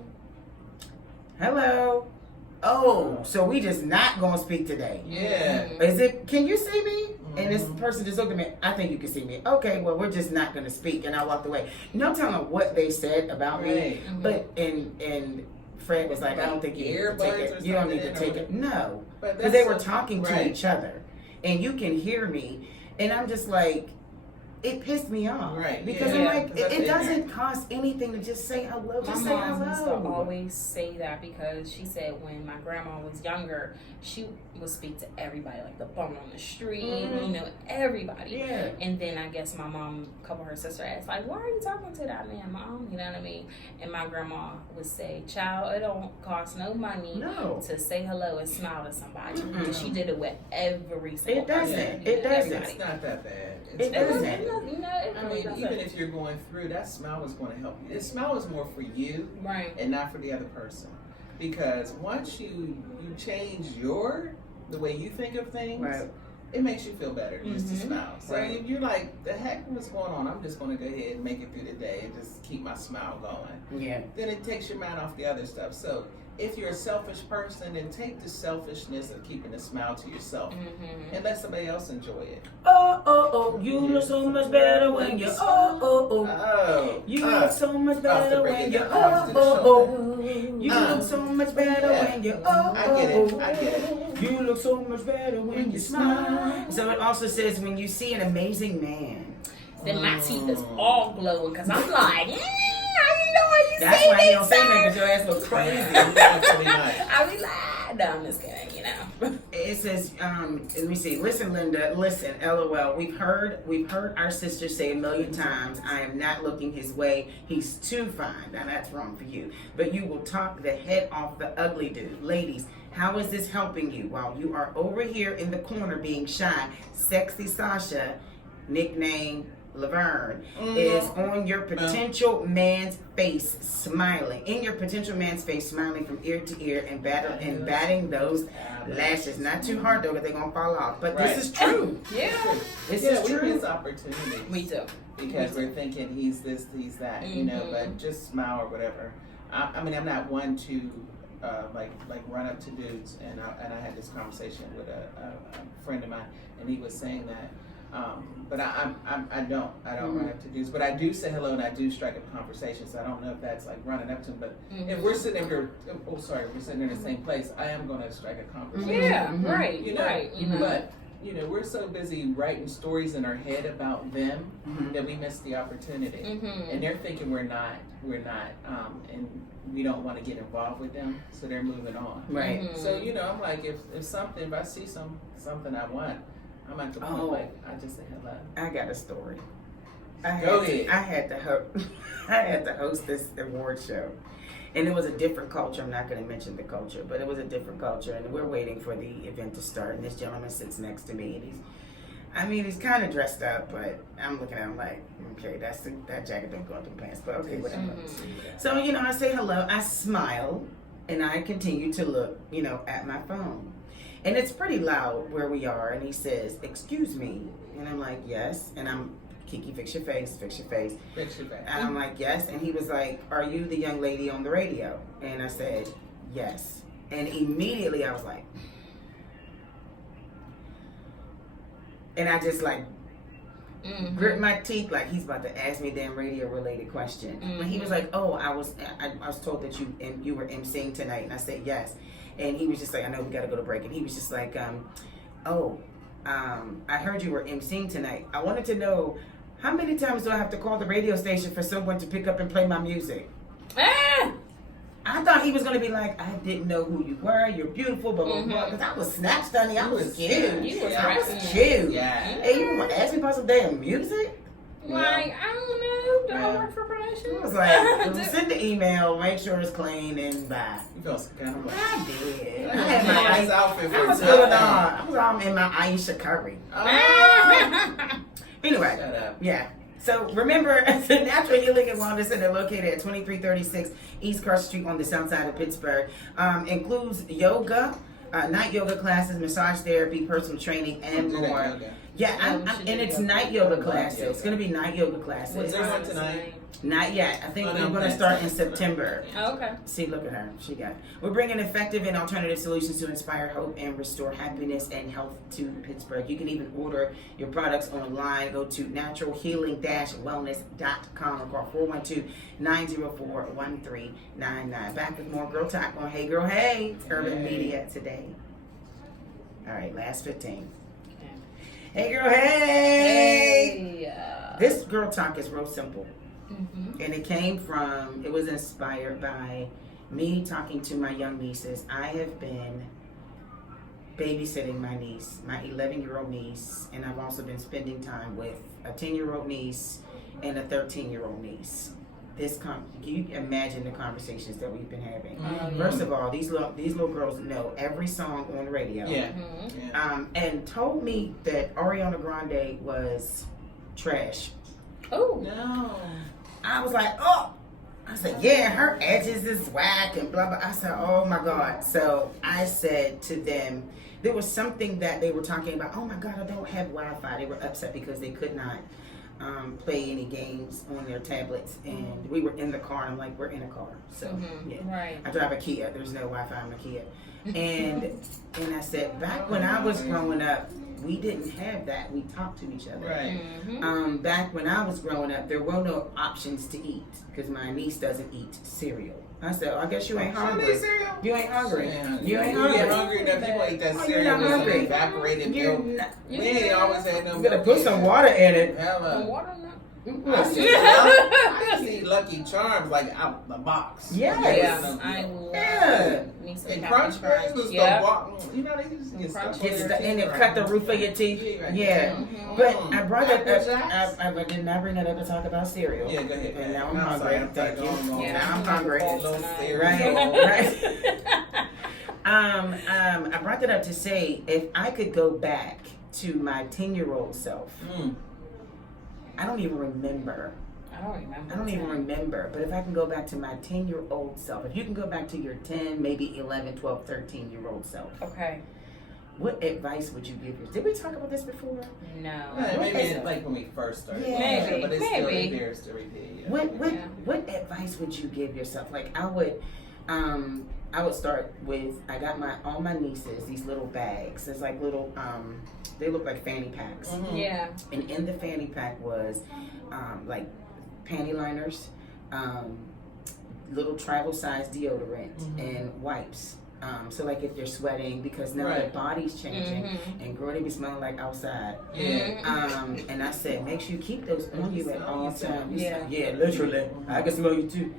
hello." Oh, so we just not gonna speak today? Yeah. Is it? Can you see me? And this person just looked at me. I think you can see me. Okay, well, we're just not gonna speak. And I walked away. No telling what they said about me. But and Fred was like, I don't think you need to take it. You don't need to take it. No, because they were talking to each other, and you can hear me. And I'm just like, it pissed me off. Right. Because I'm like, it doesn't cost anything to just say hello. Just say my mom used to hello. always say that because she said when my grandma was younger, she would speak to everybody, like the bum on the street, you know, everybody. Yeah. And then I guess my mom, a couple of her sisters asked, like, why are you talking to that man, Mom? You know what I mean? And my grandma would say, child, it don't cost no money to say hello and smile to somebody. And she did it with every single person. It doesn't. It's not that bad. It doesn't. You know, it really doesn't. Even if you're going through, that smile is going to help you. The smile is more for you, right, and not for the other person. Because once you change the way you think of things, right, it makes you feel better just to smile. So if you're like, the heck, what's going on? I'm just going to go ahead and make it through the day and just keep my smile going. Yeah. Then it takes your mind off the other stuff. So if you're a selfish person, then take the selfishness of keeping a smile to yourself and let somebody else enjoy it. Oh, you look so much better when you're you look so much better when you're you look so much better when you're I get it. You look so much better when you smile. So it also says when you see an amazing man, then my teeth is all glowing because I'm like, that's why you don't say nothing because your ass looks crazy. I be like, no, I'm just kidding, you know. It says, let me see. Listen, Linda, listen, LOL. We've heard our sister say a million times, I am not looking his way. He's too fine. Now that's wrong for you. But you will talk the head off the ugly dude. Ladies, how is this helping you? While you are over here in the corner being shy, Sexy Sasha, nickname Laverne, is on your potential man's face smiling. In your potential man's face smiling from ear to ear and batting those lashes. Not too hard though, because they're going to fall off. But this is true. This is true. We miss opportunities. Me too. Because we're thinking he's this, he's that, you know, but just smile or whatever. I mean, I'm not one to like run up to dudes, and I had this conversation with a friend of mine, and he was saying that. But I don't run up to dudes, but I do say hello and I do strike up conversation. So I don't know if that's like running up to them, but if we're sitting there, we're sitting in the same place, I am going to strike a conversation. Yeah, right, you know, right. But you know, we're so busy writing stories in our head about them that we miss the opportunity, and they're thinking we're not, and we don't want to get involved with them, so they're moving on. Right. So you know, I'm like, if I see something I want, I'm at the point like I just say hello. I got a story. Go ahead. I had to host this award show, and it was a different culture. I'm not going to mention the culture, but it was a different culture, and we're waiting for the event to start. And this gentleman sits next to me, and he's kind of dressed up, but I'm looking at him like, okay, that jacket don't go into the pants, but okay, whatever. So I say hello, I smile, and I continue to look, at my phone. And it's pretty loud where we are, and he says, "Excuse me," and I'm like, "Yes," and I'm, "Kiki, fix your face, fix your face." And I'm like, "Yes," and he was like, "Are you the young lady on the radio?" And I said, "Yes," and immediately I was like, and I just like grit my teeth like he's about to ask me a damn radio related question. And he was like, "Oh, I was told that you were emceeing tonight," and I said, "Yes." And he was just like, "I know we got to go to break." And he was just like, I heard you were emceeing tonight. I wanted to know, how many times do I have to call the radio station for someone to pick up and play my music? I thought he was gonna be like, I didn't know who you were. You're beautiful, blah blah blah. Because I was snatched, honey. I was cute. I was cute. Yeah. Hey, you want to ask me about some damn music? Like, I don't know. Do I work for promotion? I was like, send the email, make sure it's clean, and bye. You felt kind of like, I did. I had had my my nice outfit for I was today. putting on. I was all in my Aisha Curry. Anyway, Shut up. yeah. So remember, the Natural Healing and Wellness Center located at 2336 East Cross Street on the south side of Pittsburgh. Includes yoga, night yoga classes, massage therapy, personal training, and more. Yeah, and it's night yoga classes. It's going to be night yoga classes. Is there one tonight? Not yet. I think we're going to start in September. Oh, okay. See, look at her. She got. We're bringing effective and alternative solutions to inspire hope and restore happiness and health to Pittsburgh. You can even order your products online. Go to naturalhealing-wellness.com or call 412-904-1399. Back with more Girl Talk on Hey Girl Hey. It's Urban Media today. All right, last 15. Hey Girl Hey. This Girl Talk is real simple. Mm-hmm. And it was inspired by me talking to my young nieces. I have been babysitting my niece, my 11-year-old niece, and I've also been spending time with a 10-year-old niece and a 13-year-old niece. You imagine the conversations that we've been having. Mm-hmm. First of all, these little girls know every song on the radio. Yeah. Mm-hmm. And told me that Ariana Grande was trash. Oh No. I was like, oh. I said, yeah, her edges is whack and blah, blah. I said, oh my God. So I said to them, there was something that they were talking about. Oh my God, I don't have Wi-Fi. They were upset because they could not play any games on their tablets. And we were in the car. And I'm like, we're in a car. So, yeah. Right. I drive a Kia. There's no Wi-Fi in my Kia. And I said, back when I was growing up, we didn't have that. We talked to each other. Right. Mm-hmm. Back when I was growing up, there were no options to eat because my niece doesn't eat cereal. I said, I guess you ain't hungry. You ain't hungry. You ain't hungry. You get hungry enough, you ain't that Oh, cereal you're not with some hungry. evaporated milk. We ain't always had no You milk. gotta put some water in it. Hello. Water I Listen. used to eat Lucky Charms like out the box. Yes. Yeah, I love me some And Captain Crunch Berries was the walk. You know, they used to get stuff. And it cut the roof of your teeth. Yeah. Mm-hmm. But I brought it up. I did not bring it up to talk about cereal. Yeah, go ahead. And now I'm No, hungry. sorry, Thank you. Yeah. Now I'm hungry. Right. I brought that up to say if I could go back to my 10-year-old self, I don't even remember. I don't even remember. But if I can go back to my 10-year-old self, if you can go back to your 10, maybe 11, 12, 13-year-old self. Okay. What advice would you give yourself? Did we talk about this before? No. Maybe like when we first started. Yeah. Maybe. But it's still there to repeat. What advice would you give yourself? Like I would start with, I got all my nieces these little bags. It's like little they look like fanny packs. Mm-hmm. Yeah. And in the fanny pack was like panty liners, little travel size deodorant, and wipes. So like if you're sweating, because now the body's changing, and girl, they be smelling like outside. Yeah. And I said, make sure you keep those on you at all times. Yeah. Yeah, literally. I can smell you too.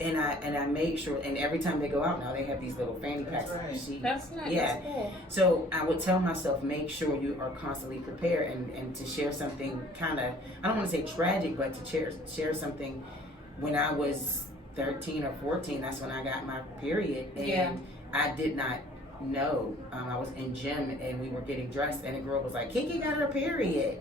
And I made sure, and every time they go out now, they have these little fanny packs. That's right. That's nice. Yeah. That's cool. So I would tell myself, make sure you are constantly prepared and to share something kind of, I don't want to say tragic, but to share something. When I was 13 or 14, that's when I got my period. And I did not know. I was in gym and we were getting dressed and a girl was like, Kiki got her period.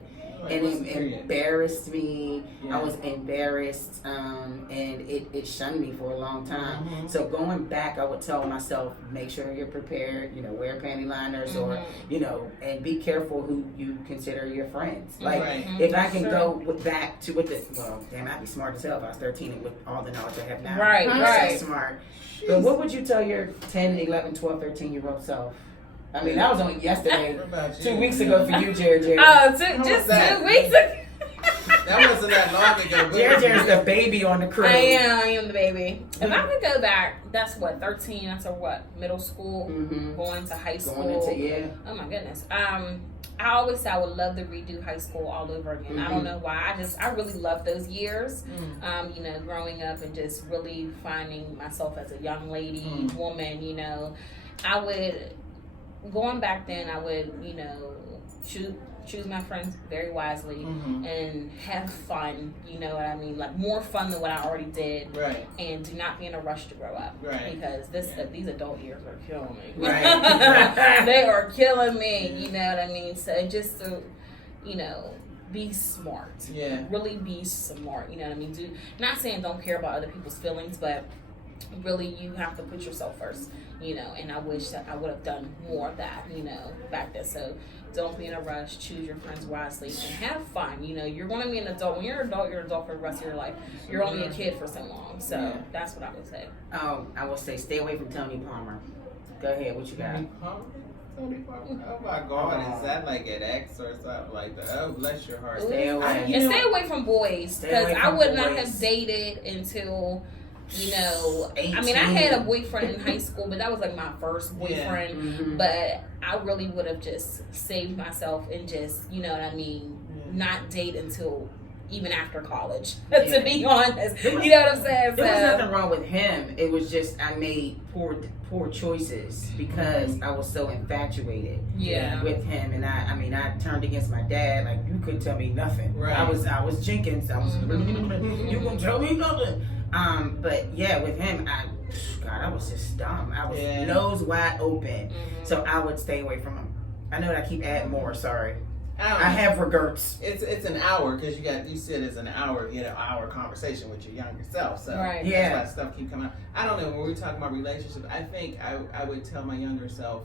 And it embarrassed me. I was embarrassed, and it shunned me for a long time. So going back, I would tell myself, make sure you're prepared, wear panty liners or, and be careful who you consider your friends. Like, if I can go back to I'd be smart as hell if I was 13 with all the knowledge I have now. Right. So smart. But what would you tell your 10, 11, 12, 13-year-old self? I mean, that was only yesterday, 2 weeks ago for you, Gerri. Oh, just 2 weeks ago. That wasn't that long ago. Gerri's the baby on the crew. I am the baby. If I could go back, that's what, 13, that's what, middle school, going to high school. Going into, Oh my goodness. I I always say I would love to redo high school all over again. I don't know why. I really love those years. You know, growing up and just really finding myself as a young lady, woman, you know. Going back then, I would, you know, choose my friends very wisely and have fun, you know what I mean? Like more fun than what I already did. Right. And do not be in a rush to grow up. Right. Because these adult years are killing me. Right. They are killing me, you know what I mean? So just to, you know, be smart. Yeah. Really be smart, you know what I mean? Not saying don't care about other people's feelings, but really you have to put yourself first, you know, and I wish that I would have done more of that, you know, back then. So don't be in a rush, choose your friends wisely, and have fun. You know, you're going to be an adult. When you're an adult for the rest of your life. You're only a kid for so long. So that's what I would say. I will say stay away from Tony Palmer. Go ahead, what you got? Tony Palmer? Oh my God, is that like an ex or something like that? Oh, bless your heart. Stay away. And stay away from boys, because I would not have dated until... You know, 18. I mean, I had a boyfriend in high school, but that was like my first boyfriend. But I really would have just saved myself and just, you know what I mean, not date until even after college, to be honest. You know what I'm saying? There was nothing wrong with him. It was just I made poor choices because I was so infatuated with him, and I turned against my dad. Like you couldn't tell me nothing. Right. I was Jenkins. I was you gonna tell me nothing. But yeah, with him, I was just dumb. I was nose wide open. So I would stay away from him. I know that I keep adding more. Sorry. I have regrets. It's an hour because you said it's an hour, you know, hour conversation with your younger self. So that's why stuff keep coming out. I don't know, when we talk about relationships, I think I would tell my younger self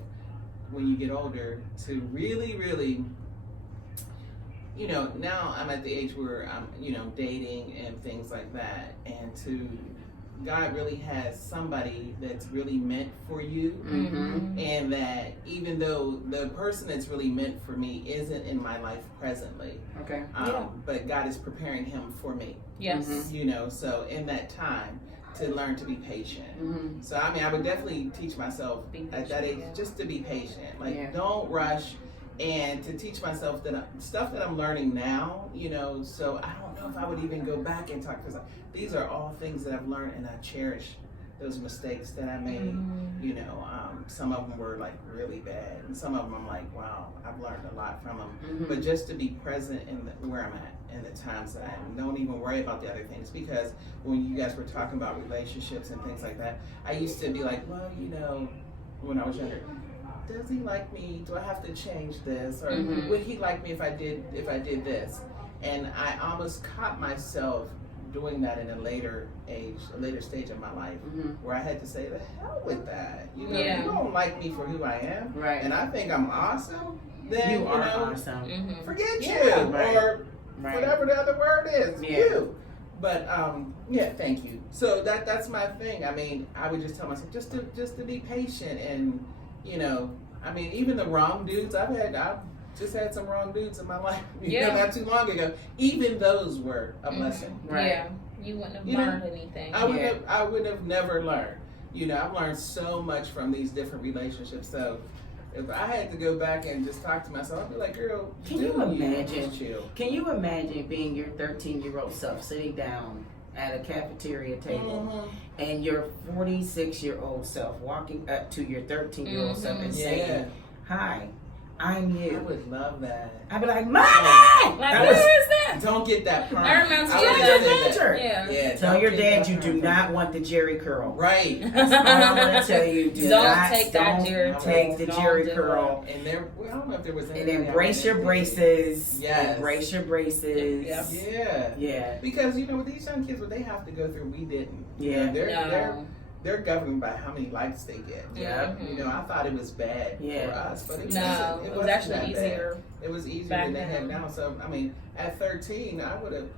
when you get older to really, really, you know, now I'm at the age where I'm, you know, dating and things like that, and God really has somebody that's really meant for you, and that even though the person that's really meant for me isn't in my life presently, but God is preparing him for me. Yes. You know, so in that time to learn to be patient. So I mean, I would definitely teach myself at that age just to be patient. Like don't rush. And to teach myself that stuff that I'm learning now, you know, so I don't know if I would even go back and talk, because these are all things that I've learned, and I cherish those mistakes that I made. You know, some of them were like really bad, and some of them I'm like, wow, I've learned a lot from them. But just to be present in where I'm at and the times that I am, don't even worry about the other things, because when you guys were talking about relationships and things like that, I used to be like, well, you know, when I was younger, does he like me? Do I have to change this? Or would he like me if I did this? And I almost caught myself doing that in a later stage of my life, where I had to say, the hell with that. You know, you don't like me for who I am, and I think I'm awesome, then you are awesome. Forget you, or whatever the other word is, you. But thank you. So that's my thing. I mean, I would just tell myself just to be patient, and you know, I mean, even the wrong dudes I've just had some wrong dudes in my life. You know, not too long ago. Even those were a blessing. Yeah, you wouldn't have learned anything. I would have never learned. You know, I've learned so much from these different relationships. So if I had to go back and just talk to myself, I'd be like, girl, can you imagine being your 13-year-old self sitting down at a cafeteria table and your 46-year-old self walking up to your 13-year-old self and saying, hi, I'm you. I would love that. I'd be like, Mom! Like, what is that? Don't get that prompt. I remember Tell your dad you do not want the Jerry curl. Right. That's all I'm going to tell you. Don't take the Jerry curl. And there, I don't know if there was anything. And embrace your braces. Yes. Embrace your braces. Yeah. Because, you know, with these young kids, what they have to go through, we didn't. Yeah. You know, they're governed by how many likes they get. Yeah. You know, I thought it was bad for us, but it wasn't. It was actually easier. Bad. It was easier than they have now. So, I mean, at 13, I would have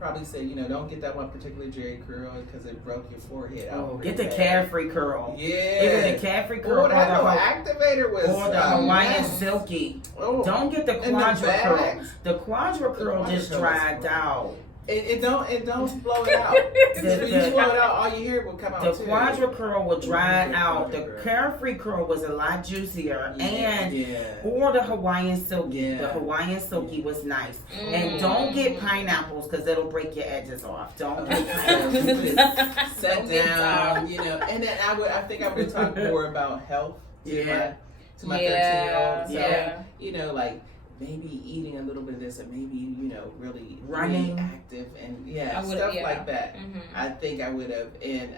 probably said, you know, don't get that one particular Jerry curl because it broke your forehead out. Get the carefree curl. Yeah. Either the carefree curl or the activator was. Or the Hawaiian silky. Don't get the quadra curl. The quadra curl just dried out. It don't blow it out. When you blow it out, all you hear will come out. The too. quadra curl will dry out. The carefree curl was a lot juicier, or the Hawaiian silky. Yeah. The Hawaiian silky was nice. And don't get pineapples because it'll break your edges off. Don't get Sit down, you know. And then I think I would talk more about health. To my 13-year-old. So, you know, like maybe eating a little bit of this, and maybe, you know, really running active and stuff like that. I think I would have, and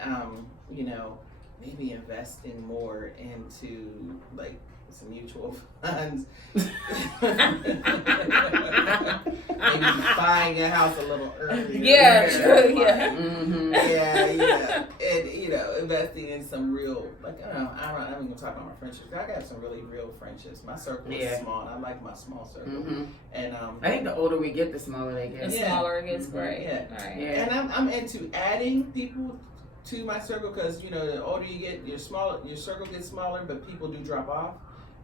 you know, maybe investing more into like some mutual funds. Maybe buying a house a little earlier. And you know, investing in some real, like I'm even gonna talk about my friendships. I got some really real friendships. My circle is small, and I like my small circle. And I think the older we get, the smaller they get. The smaller it gets, great. And I'm into adding people to my circle because, you know, the older you get, your circle gets smaller, but people do drop off.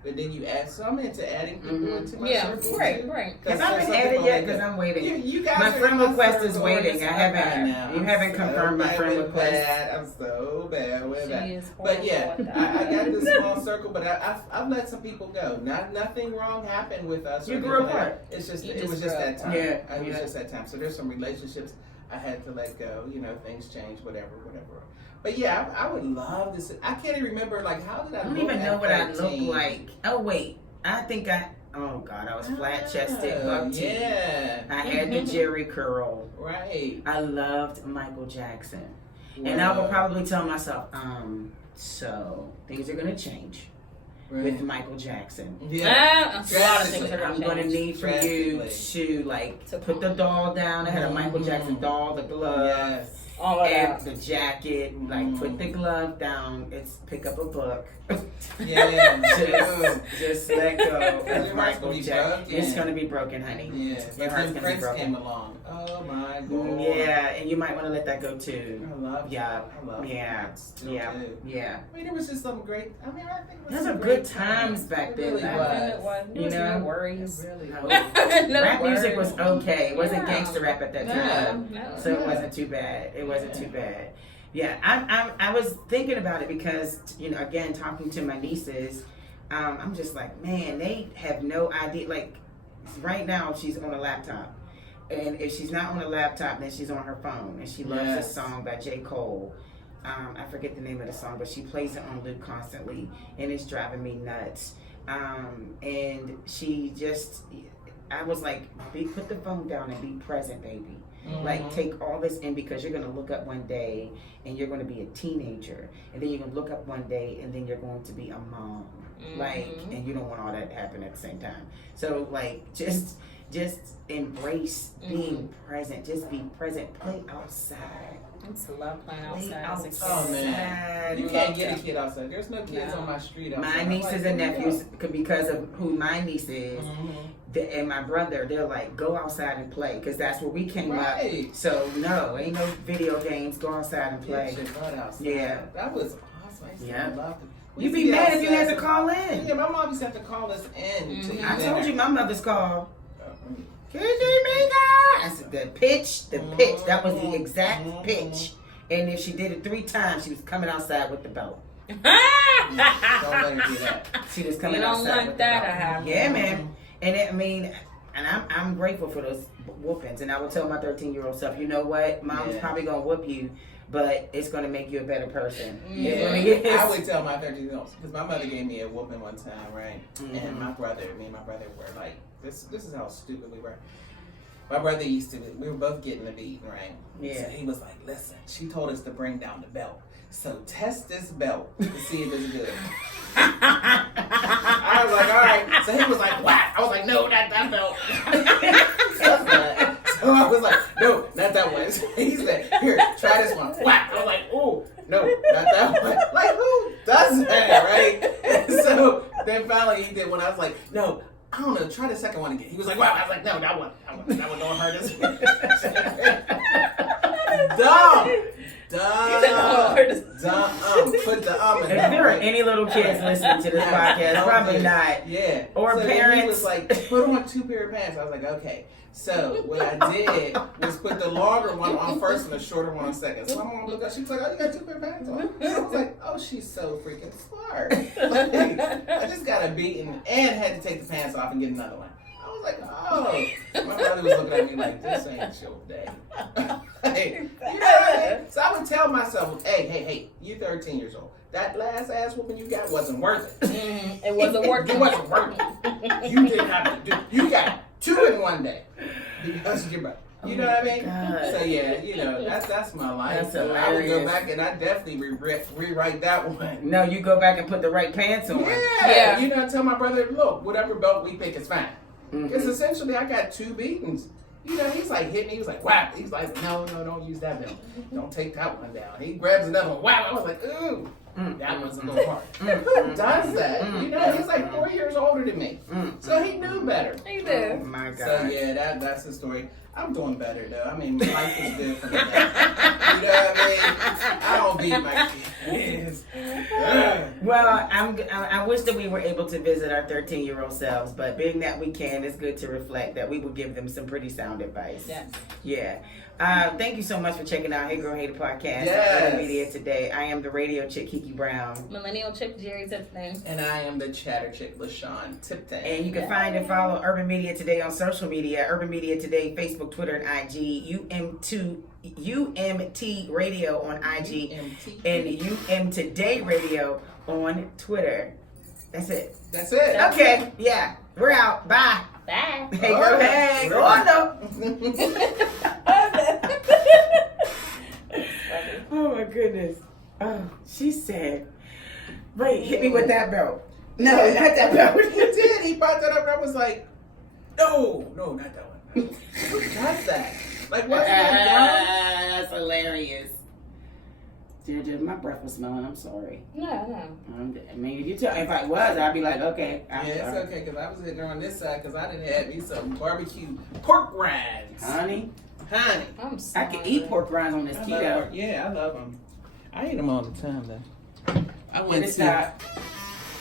But then you add, so I'm into adding people into my circle. Right. Because I haven't added yet because I'm waiting. You guys my friend request is waiting. You haven't confirmed my friend request. I'm so bad with that. But I got this small circle, but I've let some people go. Nothing wrong happened with us. You grew apart. It's just it was just that time. It was just that time. So there's some relationships I had to let go. You know, things change, whatever. But yeah, I would love this. I can't even remember, like, how did I don't even know what I look like. Oh, wait. I think oh, God, I was flat-chested, buck teeth. Yeah. I had the Gerri curl. Right. I loved Michael Jackson. Wow. And I will probably tell myself, so things are going to change with Michael Jackson. Yeah. A lot of things are I'm going to need for you to, like, put the doll down. I had a Michael Jackson doll, the glove. Yes. And the jacket, like put the glove down. Pick up a book. Just let go of Michael Jackson. It's gonna be broken, honey. Yeah, your heart's gonna be broken. Came along. Oh my God. Yeah, and you might want to let that go too. I love that. I love yeah. I mean, it was just some great. I mean, I think it was some good times back then. It was. You know, no worries. Rap music was okay. It wasn't gangster rap at that time, so it wasn't too bad. Too bad. Yeah, I was thinking about it because, you know, again, talking to my nieces, I'm just like, man, they have no idea. Like, right now, she's on a laptop. And if she's not on a laptop, then she's on her phone. And she loves this song by J. Cole. I forget the name of the song, but she plays it on loop constantly. And it's driving me nuts. And she just, I was like, put the phone down and be present, baby. Like, take all this in because you're going to look up one day and you're going to be a teenager. And then you're going to look up one day and then you're going to be a mom. Like, and you don't want all that to happen at the same time. So, like, just embrace being present. Just be present. Play outside. I used to love playing outside. Oh, man. You can't get a kid outside. There's no kids on my street outside. My nieces and nephews, because of who my niece is, and my brother, they're like, go outside and play, because that's where we came up. So, no, ain't no video games. Go outside and play. Yeah. That was awesome. I loved it. You'd be mad if you had to call in. Yeah, my mom used to have to call us in. I told you my mother's call. I said the pitch. That was the exact pitch. And if she did it 3 times, she was coming outside with the belt. Don't let her do that. She was coming outside with the belt. Yeah, man. And and I'm grateful for those whoopings. And I would tell my 13-year-old self, you know what? Mom's probably gonna whoop you, but it's gonna make you a better person. I would tell my 13-year-old because my mother gave me a whooping one time, right? And me and my brother were like, this is how stupid we were. My brother we were both getting the beat, right? Yeah. So he was like, listen, she told us to bring down the belt. So test this belt to see if it's good. I was like, all right. So he was like, whack. I was like, no, not that belt. So I was like, no, not that one. So he said, here, try this one. Whack. I was like, oh, no, not that one. Like, who does that, right? And so then finally he did one. I was like, no, I don't know, try the second one again. He was like, wow. I was like, no, that one don't hurt us. Dumb. put the If there are any little kids listening to this podcast, probably not. Yeah. Or so parents. He was like, put on 2 pair of pants. I was like, okay. So what I did was put the longer one on first and the shorter one on second. So my mom looked up, she was like, oh, you got 2 pair of pants on? I was like, oh, she's so freaking smart. Like, I just got a beating and had to take the pants off and get another one. I was like, oh. My brother was looking at me like, this ain't your day. Hey, you know what I mean? So I would tell myself, hey, you're 13 years old. That last ass whooping you got wasn't worth it. It wasn't working. It wasn't worth it. You didn't have to do. You got 2 in one day because you're right. You know what I mean? God. So yeah, that's my life. That's so I would go hilarious. back and I definitely rewrite that one. No, you go back and put the right pants on. Yeah. I tell my brother, look, whatever belt we pick is fine. Mm-hmm. Because essentially I got 2 beatings. He's like hitting me. He was like, wow. He's like, no, don't use that belt. Don't take that one down. He grabs another one. Wow. I was like, ooh, that one's a little hard. Who does that? He's like 4 years older than me. So he knew better. He did. Oh my God. So yeah, that's the story. I'm doing better though. I mean, life is good for me now. You know what I mean? I don't beat my kids. Well, I wish that we were able to visit our 13-year-old selves, but being that we can, it's good to reflect that we would give them some pretty sound advice. Yes. Yeah. Thank you so much for checking out Hey Girl Hey the podcast Yes. on Urban Media today. I am the radio chick Kiki Brown. Millennial chick Gerri Tipton. And I am the chatter chick, LaShawn Tipton. And you can find and follow Urban Media Today on social media. Urban Media Today, Facebook, Twitter, and IG. UMT Radio on IG. And UM Today Radio on Twitter. That's it. That's it. Okay. Yeah. We're out. Bye. Bye. Hey, girl. Hey. Oh, no. Oh, my goodness. Oh, she said, wait, hit me with that belt. No, not that belt. He did. He brought that up and I was like, no, not that one. Who does that? Like, what's that That's hilarious. Dude, my breath was smelling. I'm sorry. No. I mean, if you tell if I was, I'd be like, okay. Yeah, it's okay, because I was hitting her on this side because I didn't have me some barbecue pork rinds. Honey, I'm sorry. I can eat pork rinds on this keto. Yeah, I love them. I eat them all the time, though. I went Stop.